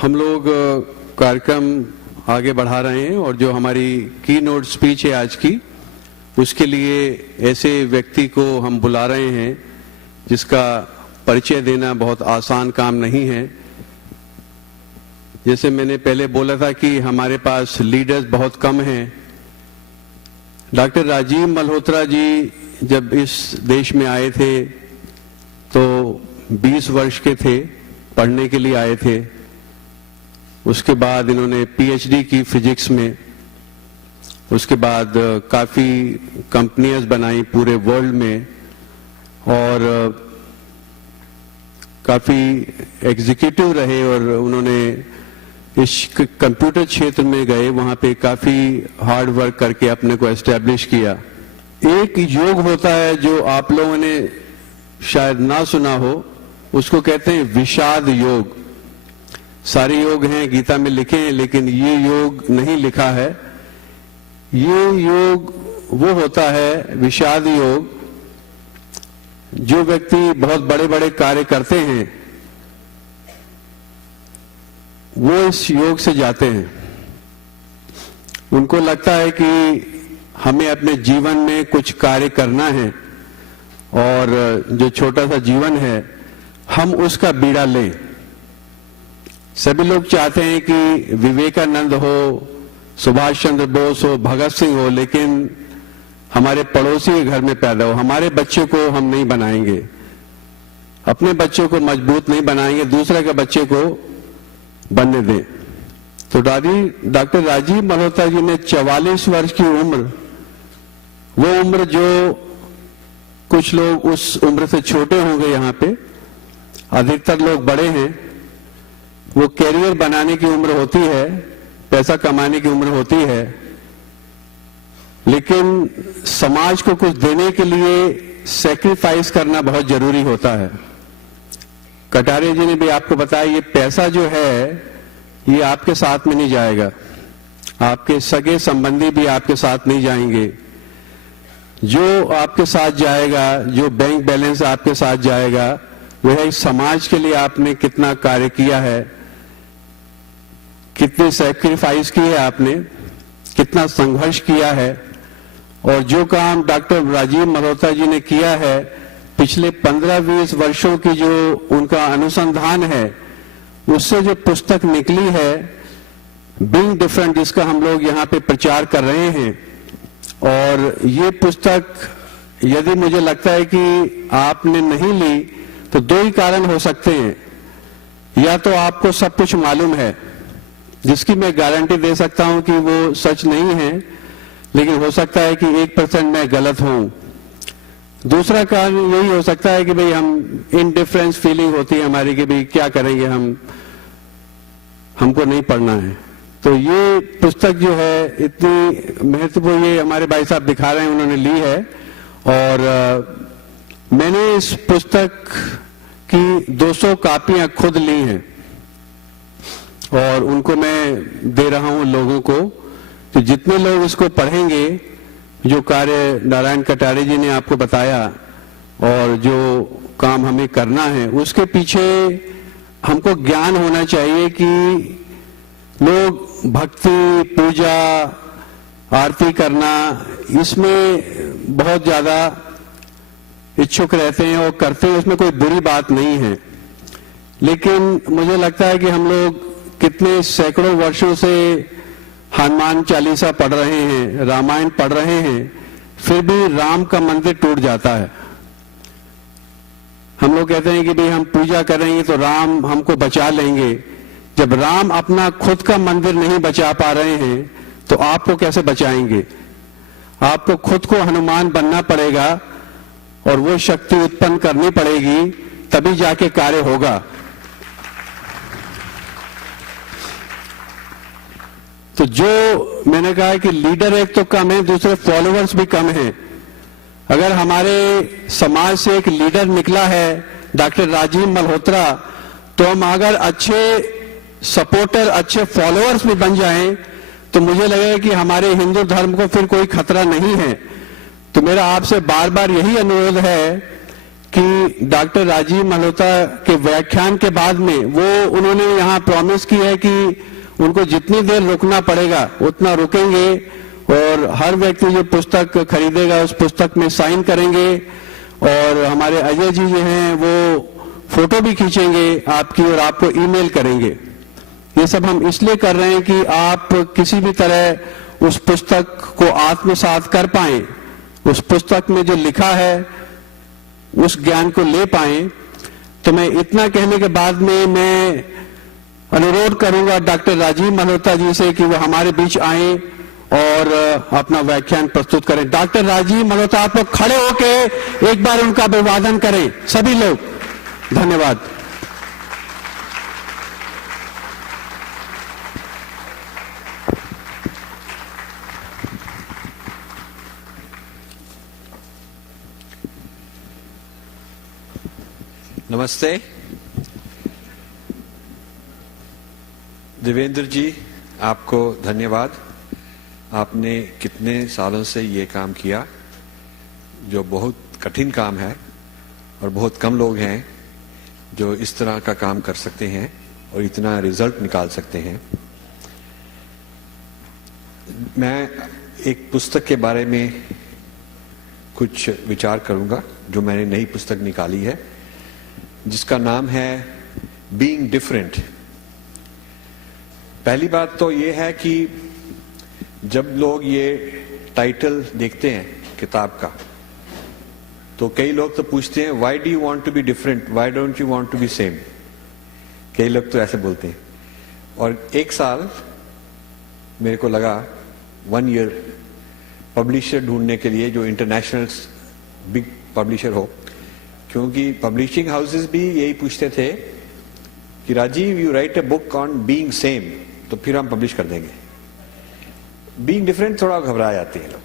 हम लोग कार्यक्रम आगे बढ़ा रहे हैं और जो हमारी की नोट स्पीच है आज की, उसके लिए ऐसे व्यक्ति को हम बुला रहे हैं जिसका परिचय देना बहुत आसान काम नहीं है। जैसे मैंने पहले बोला था कि हमारे पास लीडर्स बहुत कम हैं। डॉक्टर राजीव मल्होत्रा जी जब इस देश में आए थे तो 20 वर्ष के थे, पढ़ने के लिए आए थे। उसके बाद इन्होंने पीएचडी की फिजिक्स में। उसके बाद काफी कंपनियां बनाई पूरे वर्ल्ड में और काफी एग्जीक्यूटिव रहे और उन्होंने इस कंप्यूटर क्षेत्र में गए, वहां पे काफी हार्ड वर्क करके अपने को एस्टेब्लिश किया। एक योग होता है जो आप लोगों ने शायद ना सुना हो, उसको कहते हैं विषाद योग। सारे योग हैं, गीता में लिखे हैं, लेकिन ये योग नहीं लिखा है। ये योग वो होता है विषाद योग, जो व्यक्ति बहुत बड़े बड़े कार्य करते हैं वो इस योग से जाते हैं। उनको लगता है कि हमें अपने जीवन में कुछ कार्य करना है और जो छोटा सा जीवन है हम उसका बीड़ा लें। सभी लोग चाहते हैं कि विवेकानंद हो, सुभाष चंद्र बोस हो, भगत सिंह हो, लेकिन हमारे पड़ोसी के घर में पैदा हो। हमारे बच्चे को हम नहीं बनाएंगे, अपने बच्चों को मजबूत नहीं बनाएंगे, दूसरे के बच्चे को बनने दें। तो डॉक्टर राजीव मल्होत्रा जी ने 44 वर्ष की उम्र, वो उम्र जो कुछ लोग उस उम्र से छोटे होंगे, यहाँ पे अधिकतर लोग बड़े हैं, वो कैरियर बनाने की उम्र होती है, पैसा कमाने की उम्र होती है, लेकिन समाज को कुछ देने के लिए सैक्रिफाइस करना बहुत जरूरी होता है। कटारे जी ने भी आपको बताया, ये पैसा जो है ये आपके साथ में नहीं जाएगा, आपके सगे संबंधी भी आपके साथ नहीं जाएंगे। जो आपके साथ जाएगा, जो बैंक बैलेंस आपके साथ जाएगा, वह है समाज के लिए आपने कितना कार्य किया है, कितनी सैक्रिफाइस की है आपने, कितना संघर्ष किया है। और जो काम डॉक्टर राजीव मल्होत्रा जी ने किया है पिछले 15-20 वर्षों की, जो उनका अनुसंधान है, उससे जो पुस्तक निकली है बीइंग डिफरेंट, जिसका हम लोग यहाँ पे प्रचार कर रहे हैं, और ये पुस्तक यदि मुझे लगता है कि आपने नहीं ली तो दो ही कारण हो सकते हैं। या तो आपको सब कुछ मालूम है, जिसकी मैं गारंटी दे सकता हूं कि वो सच नहीं है, लेकिन हो सकता है कि 1% मैं गलत हूं। दूसरा कारण यही हो सकता है कि भाई हम इनडिफरेंस फीलिंग होती है हमारी कि भाई क्या करेंगे, हमको नहीं पढ़ना है। तो ये पुस्तक जो है इतनी महत्वपूर्ण, ये हमारे भाई साहब दिखा रहे हैं, उन्होंने ली है। और मैंने इस पुस्तक की 200 कापियां खुद ली हैं और उनको मैं दे रहा हूं लोगों को। तो जितने लोग इसको पढ़ेंगे, जो कार्य नारायण कटारे जी ने आपको बताया और जो काम हमें करना है, उसके पीछे हमको ज्ञान होना चाहिए कि लोग भक्ति, पूजा, आरती करना, इसमें बहुत ज्यादा इच्छुक रहते हैं और करते हैं, उसमें कोई बुरी बात नहीं है। लेकिन मुझे लगता है कि हम लोग कितने सैकड़ों वर्षों से हनुमान चालीसा पढ़ रहे हैं, रामायण पढ़ रहे हैं, फिर भी राम का मंदिर टूट जाता है। हम लोग कहते हैं कि भाई हम पूजा करेंगे तो राम हमको बचा लेंगे। जब राम अपना खुद का मंदिर नहीं बचा पा रहे हैं तो आपको कैसे बचाएंगे? आपको खुद को हनुमान बनना पड़ेगा और वो शक्ति उत्पन्न करनी पड़ेगी, तभी जाके कार्य होगा। तो जो मैंने कहा है कि लीडर एक तो कम है, दूसरे फॉलोअर्स भी कम हैं। अगर हमारे समाज से एक लीडर निकला है डॉक्टर राजीव मल्होत्रा, तो हम अगर अच्छे सपोर्टर, अच्छे फॉलोअर्स भी बन जाएं तो मुझे लगेगा कि हमारे हिंदू धर्म को फिर कोई खतरा नहीं है। तो मेरा आपसे बार बार यही अनुरोध है कि कि डॉक्टर राजीव मल्होत्रा के व्याख्यान के बाद में उन्होंने यहाँ प्रॉमिस की है कि उनको जितनी देर रुकना पड़ेगा उतना रुकेंगे और हर व्यक्ति जो पुस्तक खरीदेगा उस पुस्तक में साइन करेंगे और हमारे अजय जी जो हैं वो फोटो भी खींचेंगे आपकी और आपको ईमेल करेंगे। ये सब हम इसलिए कर रहे हैं कि आप किसी भी तरह उस पुस्तक को आत्मसात कर पाएं, उस पुस्तक में जो लिखा है उस ज्ञान को ले पाएं। तो मैं इतना कहने के बाद में मैं अनुरोध करूंगा डॉक्टर राजीव मल्होत्रा जी से कि वो हमारे बीच आए और अपना व्याख्यान प्रस्तुत करें। डॉक्टर राजीव मल्होत्रा, आप लोग खड़े होके एक बार उनका अभिवादन करें सभी लोग। धन्यवाद। नमस्ते। देवेंद्र जी, आपको धन्यवाद। आपने कितने सालों से ये काम किया, जो बहुत कठिन काम है और बहुत कम लोग हैं जो इस तरह का काम कर सकते हैं और इतना रिजल्ट निकाल सकते हैं। मैं एक पुस्तक के बारे में कुछ विचार करूंगा जो मैंने नई पुस्तक निकाली है, जिसका नाम है बीइंग डिफरेंट। पहली बात तो ये है कि जब लोग ये टाइटल देखते हैं किताब का, तो कई लोग तो पूछते हैं why do you want to be different, why don't you want to be same. कई लोग तो ऐसे बोलते हैं। और एक साल मेरे को लगा 1 ईयर पब्लिशर ढूंढने के लिए जो इंटरनेशनल बिग पब्लिशर हो, क्योंकि पब्लिशिंग हाउसेस भी यही पूछते थे कि Rajiv you write a book on being same, तो फिर हम पब्लिश कर देंगे। बीइंग डिफरेंट थोड़ा घबरा जाते हैं लोग।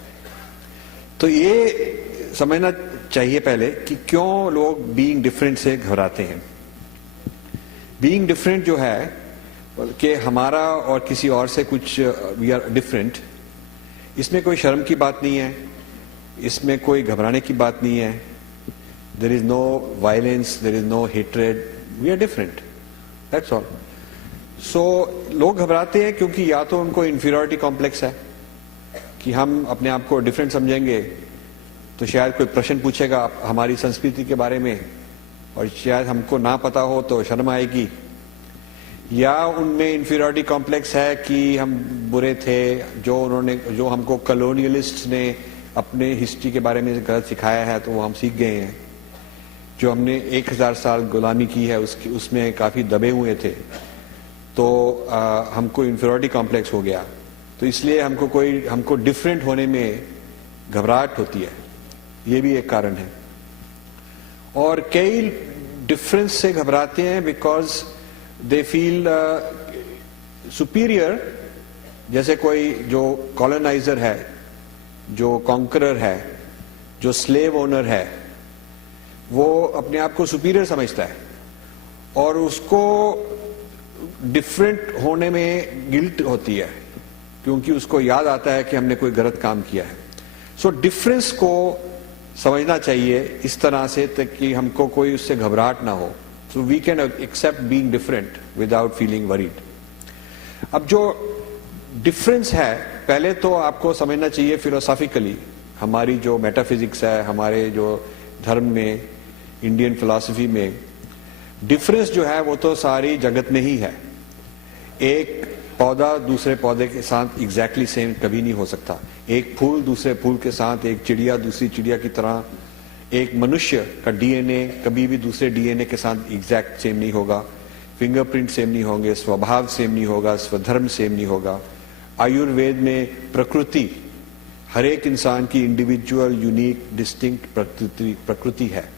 तो ये समझना चाहिए पहले कि क्यों लोग बीइंग डिफरेंट से घबराते हैं। बीइंग डिफरेंट जो है कि हमारा और किसी और से कुछ वी आर डिफरेंट, इसमें कोई शर्म की बात नहीं है, इसमें कोई घबराने की बात नहीं है। There is no violence, there is no hatred, we are different, that's all. So लोग घबराते हैं क्योंकि या तो उनको इंफीरियरिटी कॉम्प्लेक्स है कि हम अपने आप को डिफरेंट समझेंगे तो शायद कोई प्रश्न पूछेगा हमारी संस्कृति के बारे में और शायद हमको ना पता हो तो शर्म आएगी, या उनमें इंफीरियरिटी कॉम्प्लेक्स है कि हम बुरे थे, जो हमको कॉलोनियलिस्ट ने अपने हिस्ट्री के बारे में गलत सिखाया है तो वो हम सीख गए हैं। जो हमने 1000 साल गुलामी की है उसमें काफी दबे हुए थे, तो हमको इंफीरियरिटी कॉम्प्लेक्स हो गया, तो इसलिए हमको डिफरेंट होने में घबराहट होती है। ये भी एक कारण है। और कई डिफरेंस से घबराते हैं बिकॉज दे फील सुपीरियर। जैसे कोई जो कॉलोनाइजर है, जो कॉन्करर है, जो स्लेव ओनर है, वो अपने आप को सुपीरियर समझता है और उसको डिफरेंट होने में गिल्ट होती है क्योंकि उसको याद आता है कि हमने कोई गलत काम किया है। सो डिफरेंस को समझना चाहिए इस तरह से ताकि हमको कोई उससे घबराहट ना हो। So we can accept being different without feeling worried. अब जो डिफरेंस है, पहले तो आपको समझना चाहिए फिलोसॉफिकली, हमारी जो मेटाफिजिक्स है, हमारे जो धर्म में, इंडियन फिलॉसफी में डिफरेंस जो है वो तो सारी जगत में ही है। एक पौधा दूसरे पौधे के साथ एग्जैक्टली सेम कभी नहीं हो सकता। एक फूल दूसरे फूल के साथ, एक चिड़िया दूसरी चिड़िया की तरह, एक मनुष्य का डीएनए कभी भी दूसरे डीएनए के साथ एग्जैक्ट सेम नहीं होगा। फिंगरप्रिंट सेम नहीं होंगे, स्वभाव सेम नहीं होगा, स्वधर्म सेम नहीं होगा। आयुर्वेद में प्रकृति, हर एक इंसान की इंडिविजुअल यूनिक डिस्टिंक्ट प्रकृति है।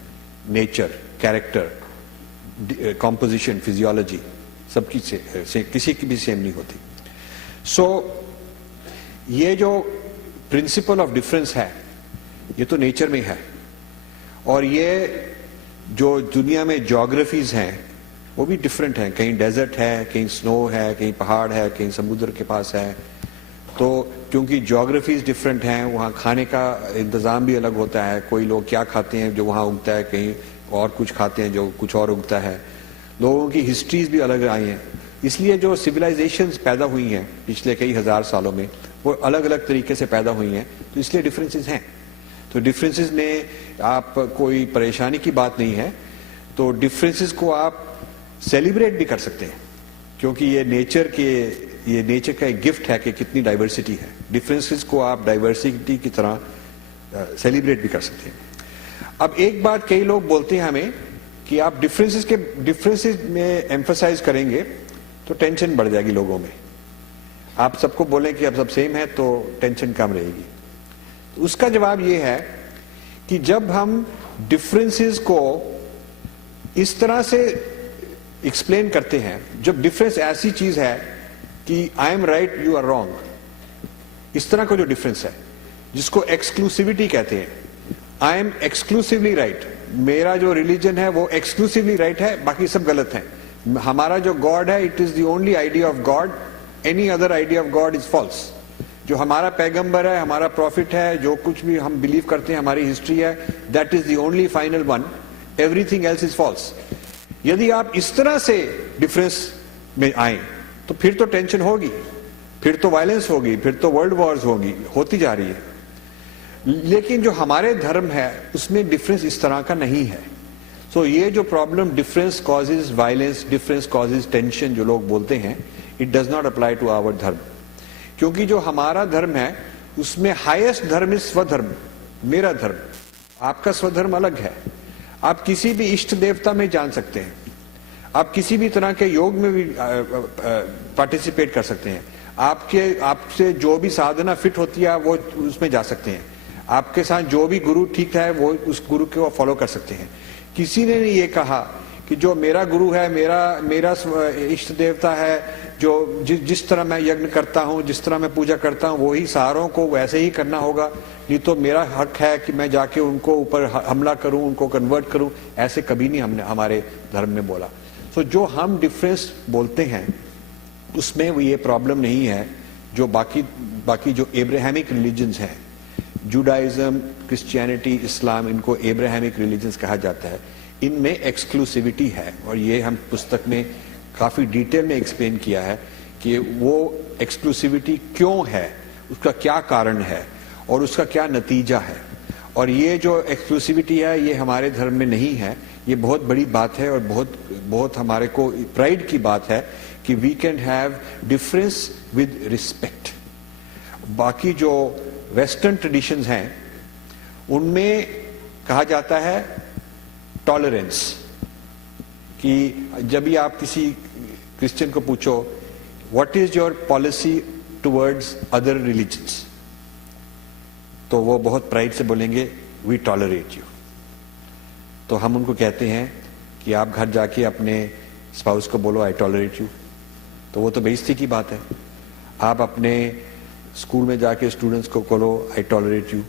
नेचर, कैरेक्टर, कॉम्पोजिशन, फिजियोलॉजी सबकी से किसी की भी सेम नहीं होती। सो ये जो प्रिंसिपल ऑफ डिफरेंस है ये तो नेचर में है, और ये जो दुनिया में ज्योग्राफीज हैं वो भी डिफरेंट हैं। कहीं डेजर्ट है, कहीं स्नो है, कहीं पहाड़ है, कहीं समुद्र के पास है। तो क्योंकि ज्योग्राफीज डिफरेंट हैं, वहाँ खाने का इंतजाम भी अलग होता है। कोई लोग क्या खाते हैं जो वहाँ उगता है, कहीं और कुछ खाते हैं जो कुछ और उगता है, लोगों की हिस्ट्रीज भी अलग आई हैं, इसलिए जो सिविलाइजेशंस पैदा हुई हैं पिछले कई हजार सालों में वो अलग अलग तरीके से पैदा हुई हैं, तो इसलिए डिफरेंसेस हैं। तो डिफरेंसेस में आप कोई परेशानी की बात नहीं है, तो डिफरेंसेस को आप सेलिब्रेट भी कर सकते हैं, क्योंकि ये नेचर का एक गिफ्ट है कि कितनी डाइवर्सिटी है। डिफरेंसेस को आप डाइवर्सिटी की तरह सेलिब्रेट भी कर सकते हैं। अब एक बात कई लोग बोलते हैं हमें कि आप डिफरेंसेस में एम्फसाइज करेंगे तो टेंशन बढ़ जाएगी लोगों में। आप सबको बोलें कि अब सब सेम है तो टेंशन कम रहेगी। तो उसका जवाब ये है कि जब हम डिफरेंसेस को इस तरह से एक्सप्लेन करते हैं, जब डिफरेंस ऐसी चीज है कि I am right you are wrong, इस तरह का जो डिफरेंस है जिसको एक्सक्लूसिविटी कहते हैं, आई एम एक्सक्लूसिवली राइट, मेरा जो रिलीजन है वो एक्सक्लूसिवली राइट है, बाकी सब गलत है। हमारा जो गॉड है it is the only idea of God, any other idea of God is false. जो हमारा पैगंबर है, हमारा प्रॉफिट है, जो कुछ भी हम बिलीव करते हैं, हमारी हिस्ट्री है, that is the only final one, everything else is false. यदि आप इस तरह से डिफरेंस में आए तो फिर तो टेंशन होगी, फिर तो वायलेंस होगी, फिर तो वर्ल्ड वॉर्स होगी, होती जा रही है। लेकिन जो हमारे धर्म है उसमें डिफरेंस इस तरह का नहीं है। सो ये जो problem difference causes violence, difference causes tension जो लोग बोलते हैं, it does not apply to our dharma, क्योंकि जो हमारा धर्म है उसमें हाईएस्ट धर्म इज स्वधर्म, मेरा धर्म। आपका स्वधर्म अलग है। आप किसी भी इष्ट देवता में जान सकते हैं, आप किसी भी तरह के योग में भी पार्टिसिपेट कर सकते हैं, आपसे जो भी साधना फिट होती है वो उसमें जा सकते हैं, आपके साथ जो भी गुरु ठीक है वो उस गुरु को फॉलो कर सकते हैं। किसी ने नहीं ये कहा कि जो मेरा गुरु है, मेरा इष्ट देवता है, जो जिस तरह मैं यज्ञ करता हूं, जिस तरह मैं पूजा करता हूं, वही सारों को वैसे ही करना होगा, नहीं तो मेरा हक है कि मैं जाके उनको ऊपर हमला करूं, उनको कन्वर्ट करूं। ऐसे कभी नहीं हमने हमारे धर्म में बोला। तो जो हम डिफरेंस बोलते हैं उसमें वो ये प्रॉब्लम नहीं है। जो बाकी जो एब्राहमिक रिलीजन्स हैं, जुडाइज्म, क्रिश्चियनिटी, इस्लाम, इनको एब्राहमिक रिलीजन्स कहा जाता है, इनमें एक्सक्लूसिविटी है। और ये हम पुस्तक में काफी डिटेल में एक्सप्लेन किया है कि वो एक्सक्लूसिविटी क्यों है, उसका क्या कारण है और उसका क्या नतीजा है। और ये जो एक्सक्लूसिविटी है ये हमारे धर्म में नहीं है। ये बहुत बड़ी बात है और बहुत हमारे को प्राइड की बात है कि we can have difference with respect. बाकी जो वेस्टर्न ट्रेडिशंस हैं उनमें कहा जाता है टॉलरेंस, कि जब भी आप किसी क्रिश्चियन को पूछो what is your policy towards other religions, तो वो बहुत प्राइड से बोलेंगे वी टॉलरेट यू। तो हम उनको कहते हैं कि आप घर जाके अपने स्पाउस को बोलो आई टॉलरेट यू, तो वो तो बेइज्जती की बात है। आप अपने स्कूल में जाके स्टूडेंट्स को बोलो आई टॉलरेट यू,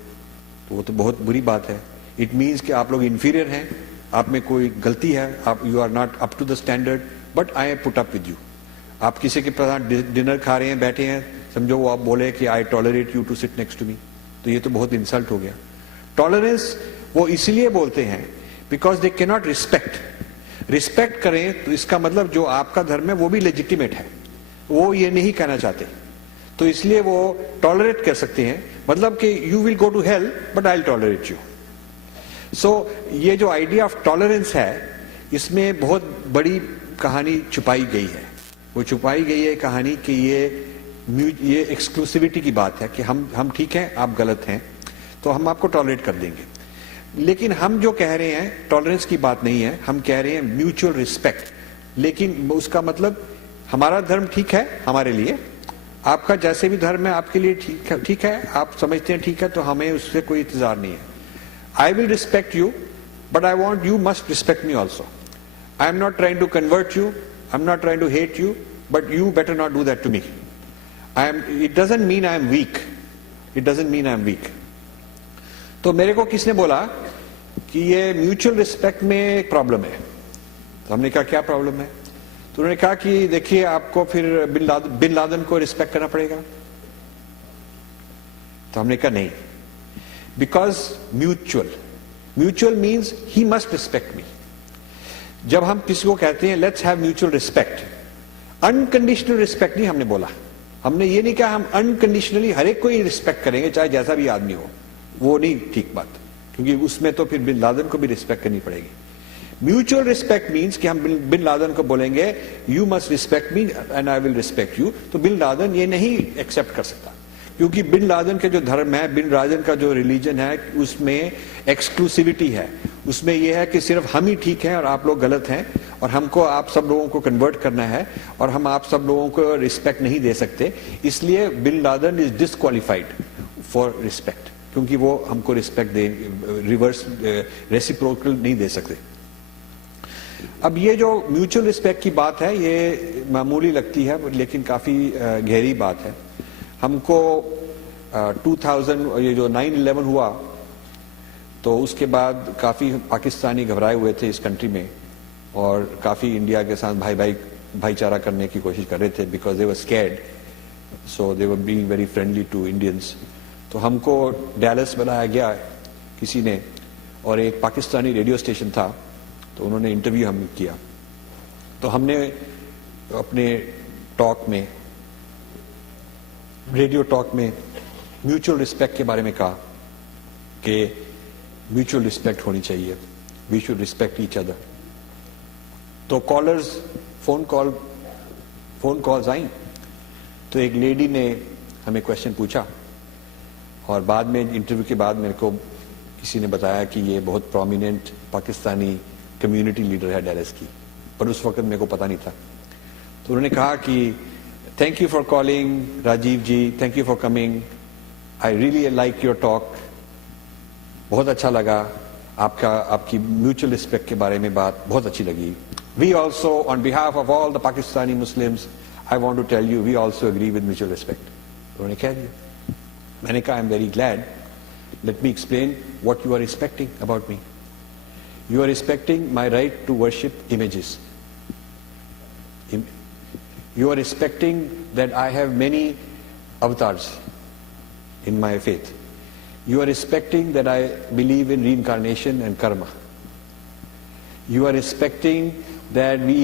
तो वो तो बहुत बुरी बात है। इट मीन्स कि आप लोग इंफीरियर हैं, आप में कोई गलती है, आप you are not up to the standard, but I put up with you. आप किसी के साथ डिनर खा रहे हैं, बैठे हैं, समझो वो आप बोले कि I tolerate you to sit next to me, तो ये तो बहुत इंसल्ट हो गया। टॉलरेंस वो इसलिए बोलते हैं because they can not respect करें, तो इसका मतलब जो आपका धर्म है वो भी लेजिटिमेट है, वो ये नहीं कहना चाहते, तो इसलिए वो टॉलरेट कर सकते हैं, मतलब कि you will go to hell but I will tolerate you. So ये जो आइडिया ऑफ टॉलरेंस है, इसमें बहुत बड़ी कहानी छुपाई गई है। वो छुपाई गई है कहानी कि ये एक्सक्लूसिविटी की बात है कि हम ठीक हैं, आप गलत हैं, तो हम आपको टॉलरेट कर देंगे। लेकिन हम जो कह रहे हैं टॉलरेंस की बात नहीं है, हम कह रहे हैं म्यूचुअल रिस्पेक्ट। लेकिन उसका मतलब हमारा धर्म ठीक है हमारे लिए, आपका जैसे भी धर्म है आपके लिए ठीक है, आप समझते हैं ठीक है, तो हमें उससे कोई इंतजार नहीं है। I will respect you, but I want you must respect me also. I am not trying to convert you, I'm not trying to hate you, but you better not do that to me. It doesn't mean I am weak. It doesn't mean I am weak. तो मेरे को किसने बोला कि ये mutual respect में एक problem है, तो हमने कहा क्या प्रॉब्लम है? तो उन्होंने कहा कि देखिए आपको फिर बिन लादेन को रिस्पेक्ट करना पड़ेगा। तो हमने कहा नहीं, because mutual, mutual means he must respect मी। जब हम किसी को कहते हैं let's have mutual respect, unconditional respect नहीं हमने बोला, हमने ये नहीं कहा हम अनकंडीशनली हर एक को ही रिस्पेक्ट करेंगे चाहे जैसा भी आदमी हो, वो नहीं ठीक बात, क्योंकि उसमें तो फिर बिन लादेन को भी रिस्पेक्ट करनी पड़ेगी। म्यूचुअल रिस्पेक्ट मीन्स कि हम बिन लादेन को बोलेंगे you must respect me and I will respect you, तो बिन लादेन ये नहीं एक्सेप्ट कर सकता, क्योंकि बिन लादेन के जो धर्म है, बिन लादेन का जो रिलीजन है, उसमें एक्सक्लूसिविटी है, उसमें यह है कि सिर्फ हम ही ठीक हैं और आप लोग गलत हैं, और हमको आप सब लोगों को कन्वर्ट करना है और हम आप सब लोगों को रिस्पेक्ट नहीं दे सकते, इसलिए Bin Laden is disqualified for respect, क्योंकि वो हमको रिस्पेक्ट दे, रिवर्स रेसिप्रोकल नहीं दे सकते। अब ये जो म्यूचुअल रिस्पेक्ट की बात है ये मामूली लगती है, लेकिन काफी गहरी बात है। हमको 2000 ये जो 9/11 हुआ तो उसके बाद काफी पाकिस्तानी घबराए हुए थे इस कंट्री में, और काफी इंडिया के साथ भाईचारा करने की कोशिश कर रहे थे, because they were scared, so they were being very friendly to Indians. तो हमको डैलस बनाया गया किसी ने, और एक पाकिस्तानी रेडियो स्टेशन था, तो उन्होंने इंटरव्यू हम किया, तो हमने अपने टॉक में, रेडियो टॉक में म्यूचुअल रिस्पेक्ट के बारे में कहा कि म्यूचुअल रिस्पेक्ट होनी चाहिए, we should respect each other. तो कॉलर्स फोन कॉल्स आई, तो एक लेडी ने हमें क्वेश्चन पूछा, और बाद में इंटरव्यू के बाद मेरे को किसी ने बताया कि ये बहुत प्रोमिनेंट पाकिस्तानी कम्युनिटी लीडर है डैलस की, पर उस वक्त मेरे को पता नहीं था। तो उन्होंने कहा कि thank you for calling Rajiv ji, thank you for coming, I really like your talk, बहुत अच्छा लगा आपकी म्यूचुअल रिस्पेक्ट के बारे में बात बहुत अच्छी लगी। We also on behalf of all the Pakistani Muslims I want to tell you we also agree with mutual respect. उन्होंने कह दिया। मैंने कहा I am very glad, let me explain what you are respecting about me. You are respecting my right to worship images. You are respecting that I have many avatars in my faith. You are respecting that I believe in reincarnation and karma. You are respecting that we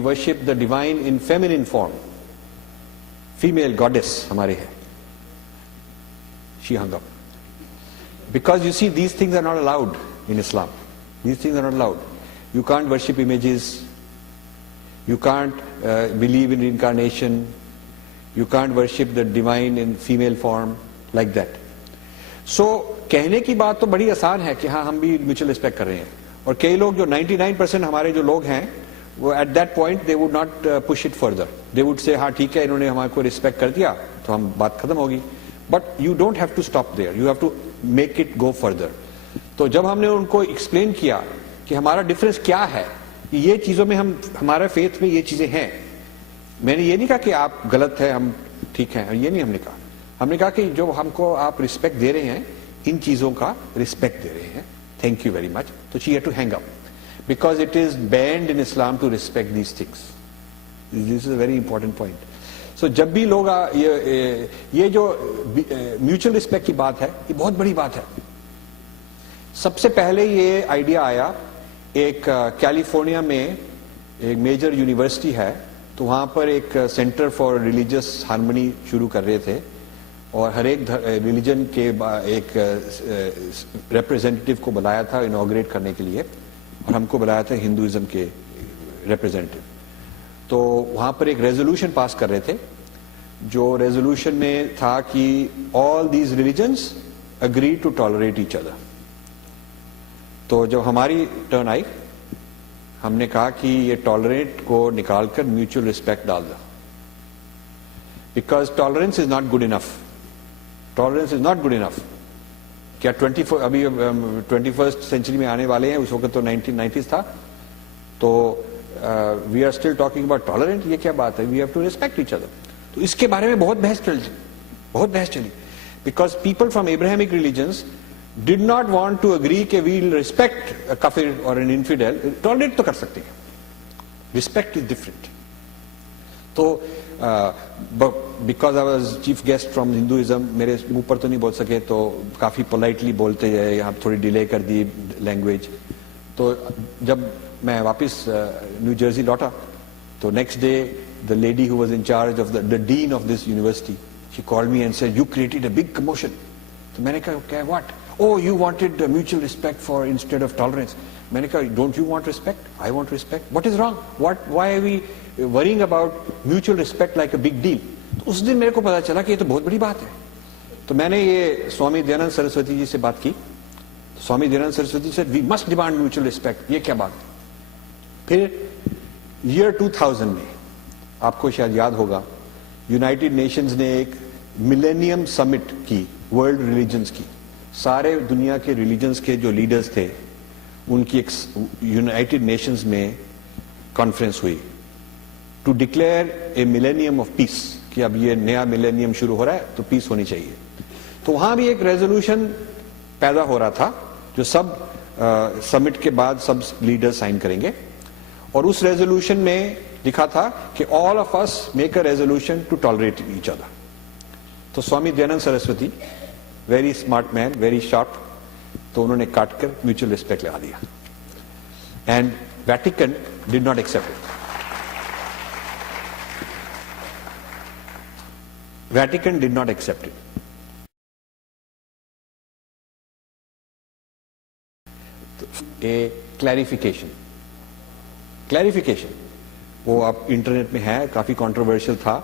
worship the divine in feminine form. Female goddess hamare hai. She hung up. Because you see, these things are not allowed in Islam. These things are not allowed. You can't worship images. You can't believe in reincarnation. You can't worship the divine in female form like that. So, कहने की बात तो बड़ी आसान है कि हाँ हम भी म्यूचुअल रिस्पेक्ट कर रहे हैं, और कई लोग जो 99% हमारे जो लोग हैं वो at that point they would not push it further, they would say हाँ ठीक है इन्होंने हमारे को रिस्पेक्ट कर दिया तो हम बात खत्म होगी। But you don't have to stop there, you have to make it go further. तो जब हमने उनको एक्सप्लेन किया कि हमारा डिफरेंस क्या है, ये चीजों में हमारे फेथ में ये चीजें हैं, मैंने ये नहीं कहा कि आप गलत है हम ठीक है, ये नहीं हमने कहा कि जो हमको आप रिस्पेक्ट दे रहे हैं इन चीजों का रिस्पेक्ट दे रहे हैं, थैंक यू वेरी मच। तो she had to hang up because it is banned in Islam to respect these things. This is a very important point. So जब भी लोग ये जो म्यूचुअल रिस्पेक्ट की बात है ये बहुत बड़ी बात है। सबसे पहले ये आइडिया आया एक कैलिफोर्निया में एक मेजर यूनिवर्सिटी है, तो वहां पर एक सेंटर फॉर रिलीजियस हार्मनी शुरू कर रहे थे, और हर एक रिलीजन के एक रिप्रेजेंटेटिव को बुलाया था इनॉग्रेट करने के लिए, और हमको बुलाया था हिंदुइज्म के रिप्रेजेंटेटिव। तो वहां पर एक रेजोल्यूशन पास कर रहे थे, जो रेजोल्यूशन में था कि all these religions agree to tolerate each other. तो जब हमारी टर्न आई हमने कहा कि ये टॉलरेट को निकालकर म्यूचुअल रिस्पेक्ट डाल दो, because tolerance is not good enough. Tolerance is not good enough. क्या 21st सेंचुरी में आने वाले हैं, उस वक्त तो 1990s था, तो we are still talking about tolerant, ये क्या बात है, we have to respect each other. तो इसके बारे में बहुत बहस चली, because people from Abrahamic religions did not want to agree कि we will respect a kafir or an infidel, tolerate तो कर सकते हैं, respect is different। तो because I was chief guest from Hinduism, मेरे मुंह पर तो नहीं बोल सके, तो काफ़ी पोलाइटली बोलते गए, यहाँ थोड़ी डिले कर दी लैंग्वेज। तो जब मैं वापस न्यू जर्सी लौटा, तो next day the lady who was in charge of the dean of this university, she called me and said you created a big commotion. तो मैंने कहा क्या, what? Oh you wanted mutual respect for instead of tolerance. मैंने कहा don't you want respect? I want respect. What is wrong? Why are we worrying about mutual respect like a big deal? तो उस दिन मेरे को पता चला कि ये तो बहुत बड़ी बात है। तो मैंने ये स्वामी दयानंद सरस्वती जी से बात की। स्वामी दयानंद सरस्वती से we must demand mutual respect. ये क्या बात? फिर ईयर 2000 में, आपको शायद याद होगा, यूनाइटेड नेशंस ने एक मिलेनियम समिट की, वर्ल्ड रिलीजन्स की। सारे दुनिया के रिलीजन्स के जो लीडर्स थे उनकी एक यूनाइटेड नेशंस में कॉन्फ्रेंस हुई to declare a millennium of peace, कि अब ये नया मिलेनियम शुरू हो रहा है तो पीस होनी चाहिए। तो वहां भी एक रेजोल्यूशन पैदा हो रहा था जो सब समिट के बाद सब लीडर्स साइन करेंगे, और उस रेजोल्यूशन में लिखा था कि all of us make a resolution to tolerate each other. तो Swami Dayanand Saraswati, very smart man, very sharp, तो उन्होंने काटकर म्यूचुअल रिस्पेक्ट लगा दिया, and Vatican did not accept it. Vatican did not accept it. A clarification, वो आप इंटरनेट में है, काफी कंट्रोवर्शियल था,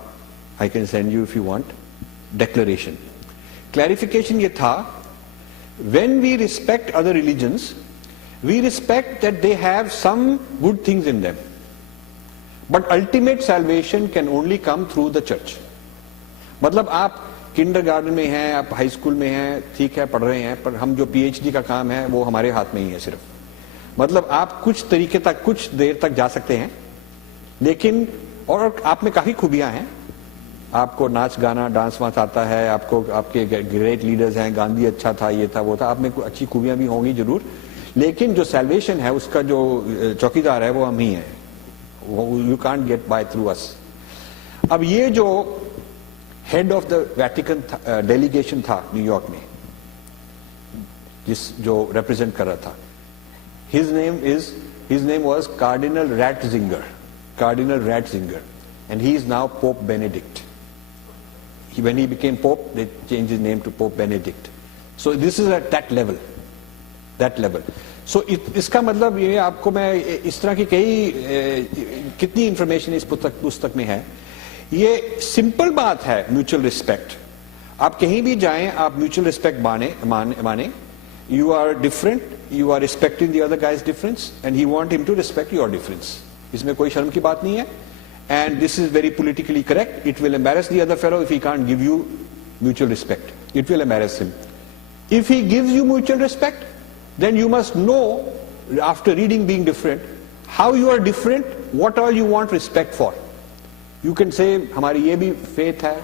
I can send you if you want. Declaration, clarification ये था, when we respect other religions, we respect that they have some good things in them, but ultimate salvation can only come through the church. मतलब आप kindergarten में हैं, आप high school में हैं, ठीक है, पढ़ रहे हैं, पर हम जो पीएचडी का काम है वो हमारे हाथ में ही है सिर्फ। मतलब आप कुछ तरीके तक, कुछ देर तक जा सकते हैं, लेकिन और आप में काफी खूबियां हैं, आपको नाच गाना डांस वांस आता है, आपको आपके ग्रेट लीडर्स हैं, गांधी अच्छा था, ये था वो था, आप में अच्छी खूबियां भी होंगी जरूर, लेकिन जो सैल्वेशन है उसका जो चौकीदार है वो हम ही हैं, you can't get by through us. अब ये जो head of the Vatican delegation था न्यूयॉर्क में, जो रिप्रेजेंट कर रहा था, his name was Cardinal Ratzinger, and he is now Pope Benedict. When he became pope, they changed his name to Pope Benedict. So this is at that level. So इसका मतलब ये, आपको मैं इस तरह की कितनी इंफॉर्मेशन इस पुस्तक में है। ये सिंपल बात है, म्यूचुअल रिस्पेक्ट। आप कहीं भी जाएं, आप म्यूचुअल रिस्पेक्ट माने, you are different, you are respecting the other guy's difference, and you want him to respect your difference. इसमें कोई शर्म की बात नहीं है, and this is very politically correct. It will embarrass the other fellow if he can't give you mutual respect. It will embarrass him. If he gives you mutual respect, then you must know, after reading Being Different, how you are different, what all you want respect for. You can say, हमारी ये भी faith है,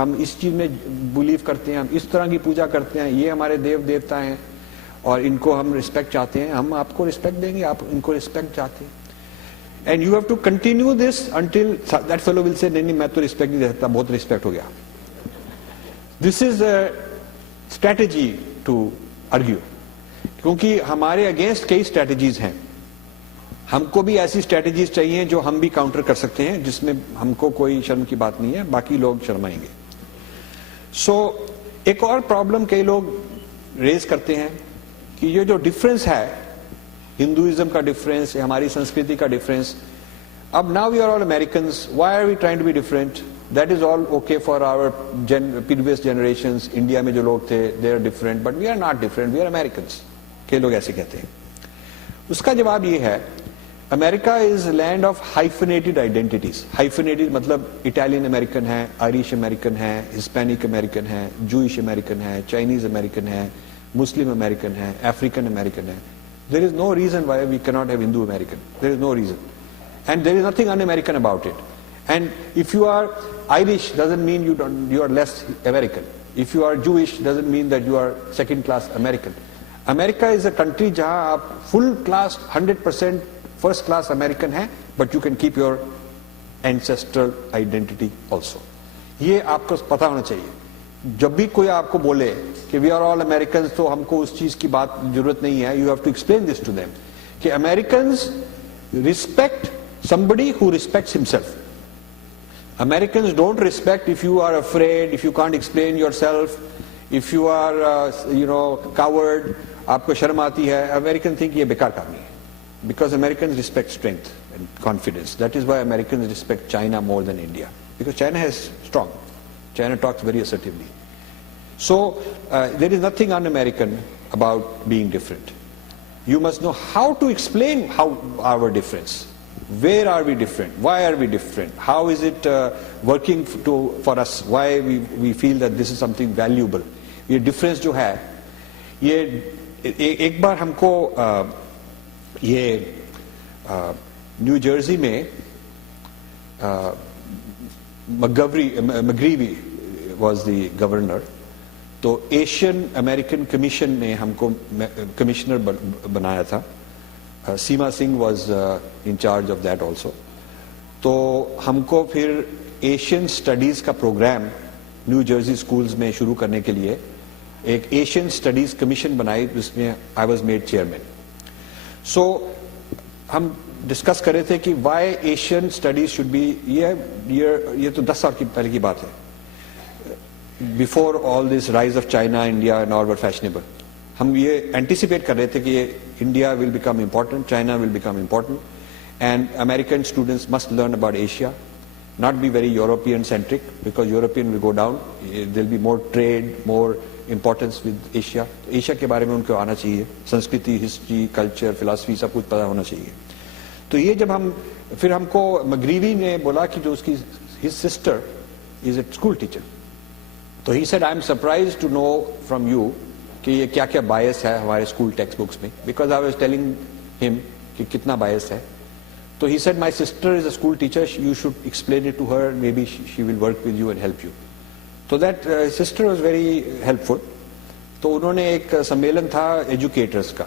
हम इस चीज में believe करते हैं, हम इस तरह की पूजा करते हैं, ये हमारे देव देवता हैं और इनको हम respect चाहते हैं, हम आपको respect देंगे, आप इनको respect चाहते हैं। And you have to continue this until that fellow will say, नहीं मैं तो respect नहीं देता, बहुत respect हो गया। This is a strategy to argue, क्योंकि हमारे against कई strategies हैं। हमको भी ऐसी strategies चाहिए जो हम भी counter कर सकते हैं, जिसमें हमको कोई शर्म की बात नहीं है, बाकी लोग शर्माएंगे। So एक और problem कई लोग raise करते हैं कि ये जो difference है, हिंदुइज्म का डिफरेंस, हमारी संस्कृति का डिफरेंस, अब now we are all Americans, why are we trying to be different? That is all okay for our previous generations. India में जो लोग थे, they are different, but we are not different, we are Americans. कई लोग ऐसे कहते हैं। उसका जवाब ये है, America is land of hyphenated identities. Hyphenated मतलब इटालियन अमेरिकन है, आयरिश अमेरिकन है, हिस्पैनिक अमेरिकन है, जूइश अमेरिकन है, चाइनीज अमेरिकन है, मुस्लिम अमेरिकन है, अफ्रीकन अमेरिकन है। There is no reason why we cannot have Hindu American. There is no reason. And there is nothing un-American about it. And if you are Irish, doesn't mean you are less American. If you are Jewish, doesn't mean that you are second class American. America is a country जहां आप full class 100% first class American हैं, but you can keep your ancestral identity also. ये आपको पता होना चाहिए. जब भी कोई आपको बोले कि we are all Americans, तो हमको उस चीज की बात जरूरत नहीं है. You have to explain this to them कि Americans respect somebody who respects himself. Americans don't respect if you are afraid, if you can't explain yourself, if you are coward, आपको शर्म आती है. Americans think ये बेकार काम है. Because Americans respect strength and confidence. That is why Americans respect China more than India. Because China is strong. China talks very assertively. So there is nothing un-American about being different. You must know how to explain how our difference. Where are we different? Why are we different? How is it working for us? Why we feel that this is something valuable? ये difference जो है, ये एक बार हमको ये New Jersey में McGreevy was the governor. तो एशियन अमेरिकन कमीशन ने हमको कमिश्नर बनाया था. Seema Singh was in charge of that also. तो हमको फिर एशियन स्टडीज का प्रोग्राम न्यू जर्सी स्कूल्स में शुरू करने के लिए एक एशियन स्टडीज कमीशन बनाई, जिसमें आई वाज मेड चेयरमैन. सो हम डिस्कस कर रहे थे कि why Asian studies should be. ये तो 10 साल की पहले की बात है. Before all this rise of China, India and all were fashionable. हम ये एंटिसिपेट कर रहे थे कि India will become important, China will become important, and American students must learn about Asia, not be very European centric, because European will go down. There will be more trade, more importance with Asia. Asia के बारे में उनको आना चाहिए, संस्कृति, history, culture, philosophy सब कुछ पता होना चाहिए. तो ये जब हम फिर हमको McGreevy ने बोला कि जो उसकी his sister is a school teacher. तो he said I am surprised to know from you कि ये क्या क्या बायस है हमारे स्कूल टेक्स्ट बुक्स में, because I was telling him कि कितना बायस है. तो he said my sister is a school teacher, you should explain it to her, maybe she will work with you and help you. तो that sister was very helpful. तो उन्होंने एक सम्मेलन था एजुकेटर्स का,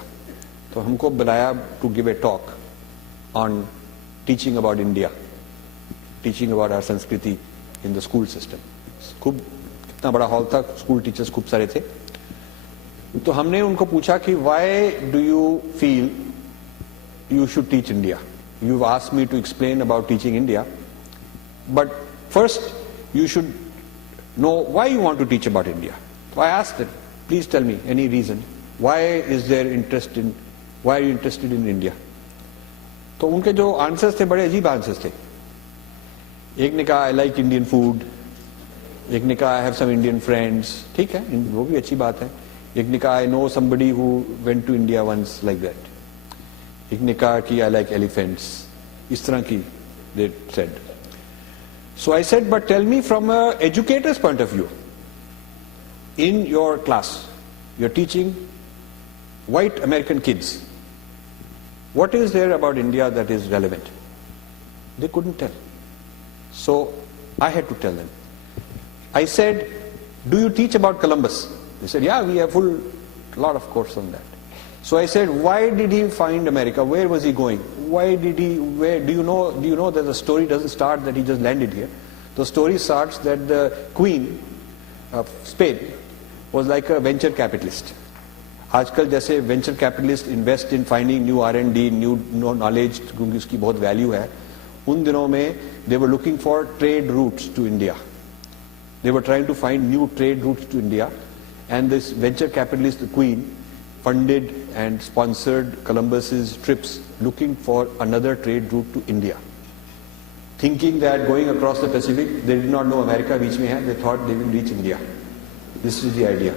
तो हमको बुलाया to give a talk on teaching about India, teaching about our sanskriti in the school system. खूब इतना बड़ा हॉल था, स्कूल टीचर्स खूब सारे थे. तो हमने उनको पूछा कि why do you feel you should teach India. You asked me to explain about teaching India, but first you should know why you want to teach about India. So I asked them, please tell me any reason. Why is there interest in, why are you interested in India? तो उनके जो answers थे बड़े अजीब answers थे. एक ने कहा I like Indian food, एक ने कहा I have some Indian friends. ठीक है, वो भी अच्छी बात है. एक ने कहा I know somebody who went to India once, like that. एक ने कहा कि I like elephants. इस तरह की they said. So I said, but tell me from an educator's point of view. In your class, you're teaching white American kids. What is there about India that is relevant? They couldn't tell. So I had to tell them. I said, do you teach about Columbus? They said, yeah, we have a lot of course on that. So I said, why did he find America? Where was he going? Why did he, where, do you know that the story doesn't start that he just landed here? The story starts that the Queen of Spain was like a venture capitalist. आजकल जैसे venture capitalist invest in finding new R&D, new knowledge, क्योंकि उसकी बहुत value है. उन दिनों में they were looking for trade routes to India. They were trying to find new trade routes to India, and this venture capitalist, the Queen, funded and sponsored Columbus's trips looking for another trade route to India. Thinking that going across the Pacific, they did not know America बीच में है, they thought they will reach India. This is the idea.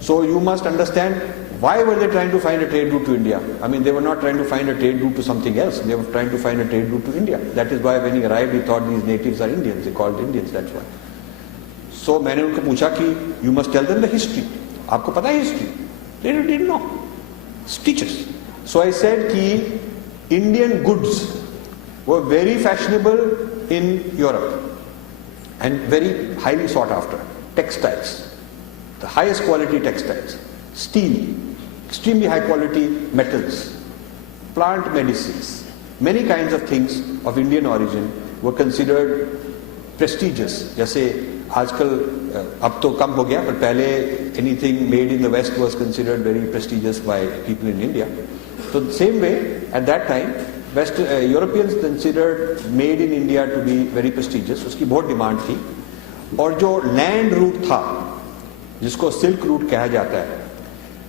So you must understand why were they trying to find a trade route to India? I mean, they were not trying to find a trade route to something else. They were trying to find a trade route to India. That is why when he arrived, he thought these natives are Indians. They called Indians, that's why. So मैंने उनको पूछा कि you must tell them the history. आपको पता है history? They didn't know. Teachers. So I said कि Indian goods were very fashionable in Europe and very highly sought after. Textiles, the highest quality textiles, steel, extremely high quality metals, plant medicines, many kinds of things of Indian origin were considered prestigious. जैसे आजकल अब तो कम हो गया, पर पहले anything made in the West was considered very prestigious by people in India. So the same way, at that time, Europeans considered made in India to be very prestigious. उसकी बहुत डिमांड थी. और जो लैंड रूट था, जिसको silk route कहा जाता है,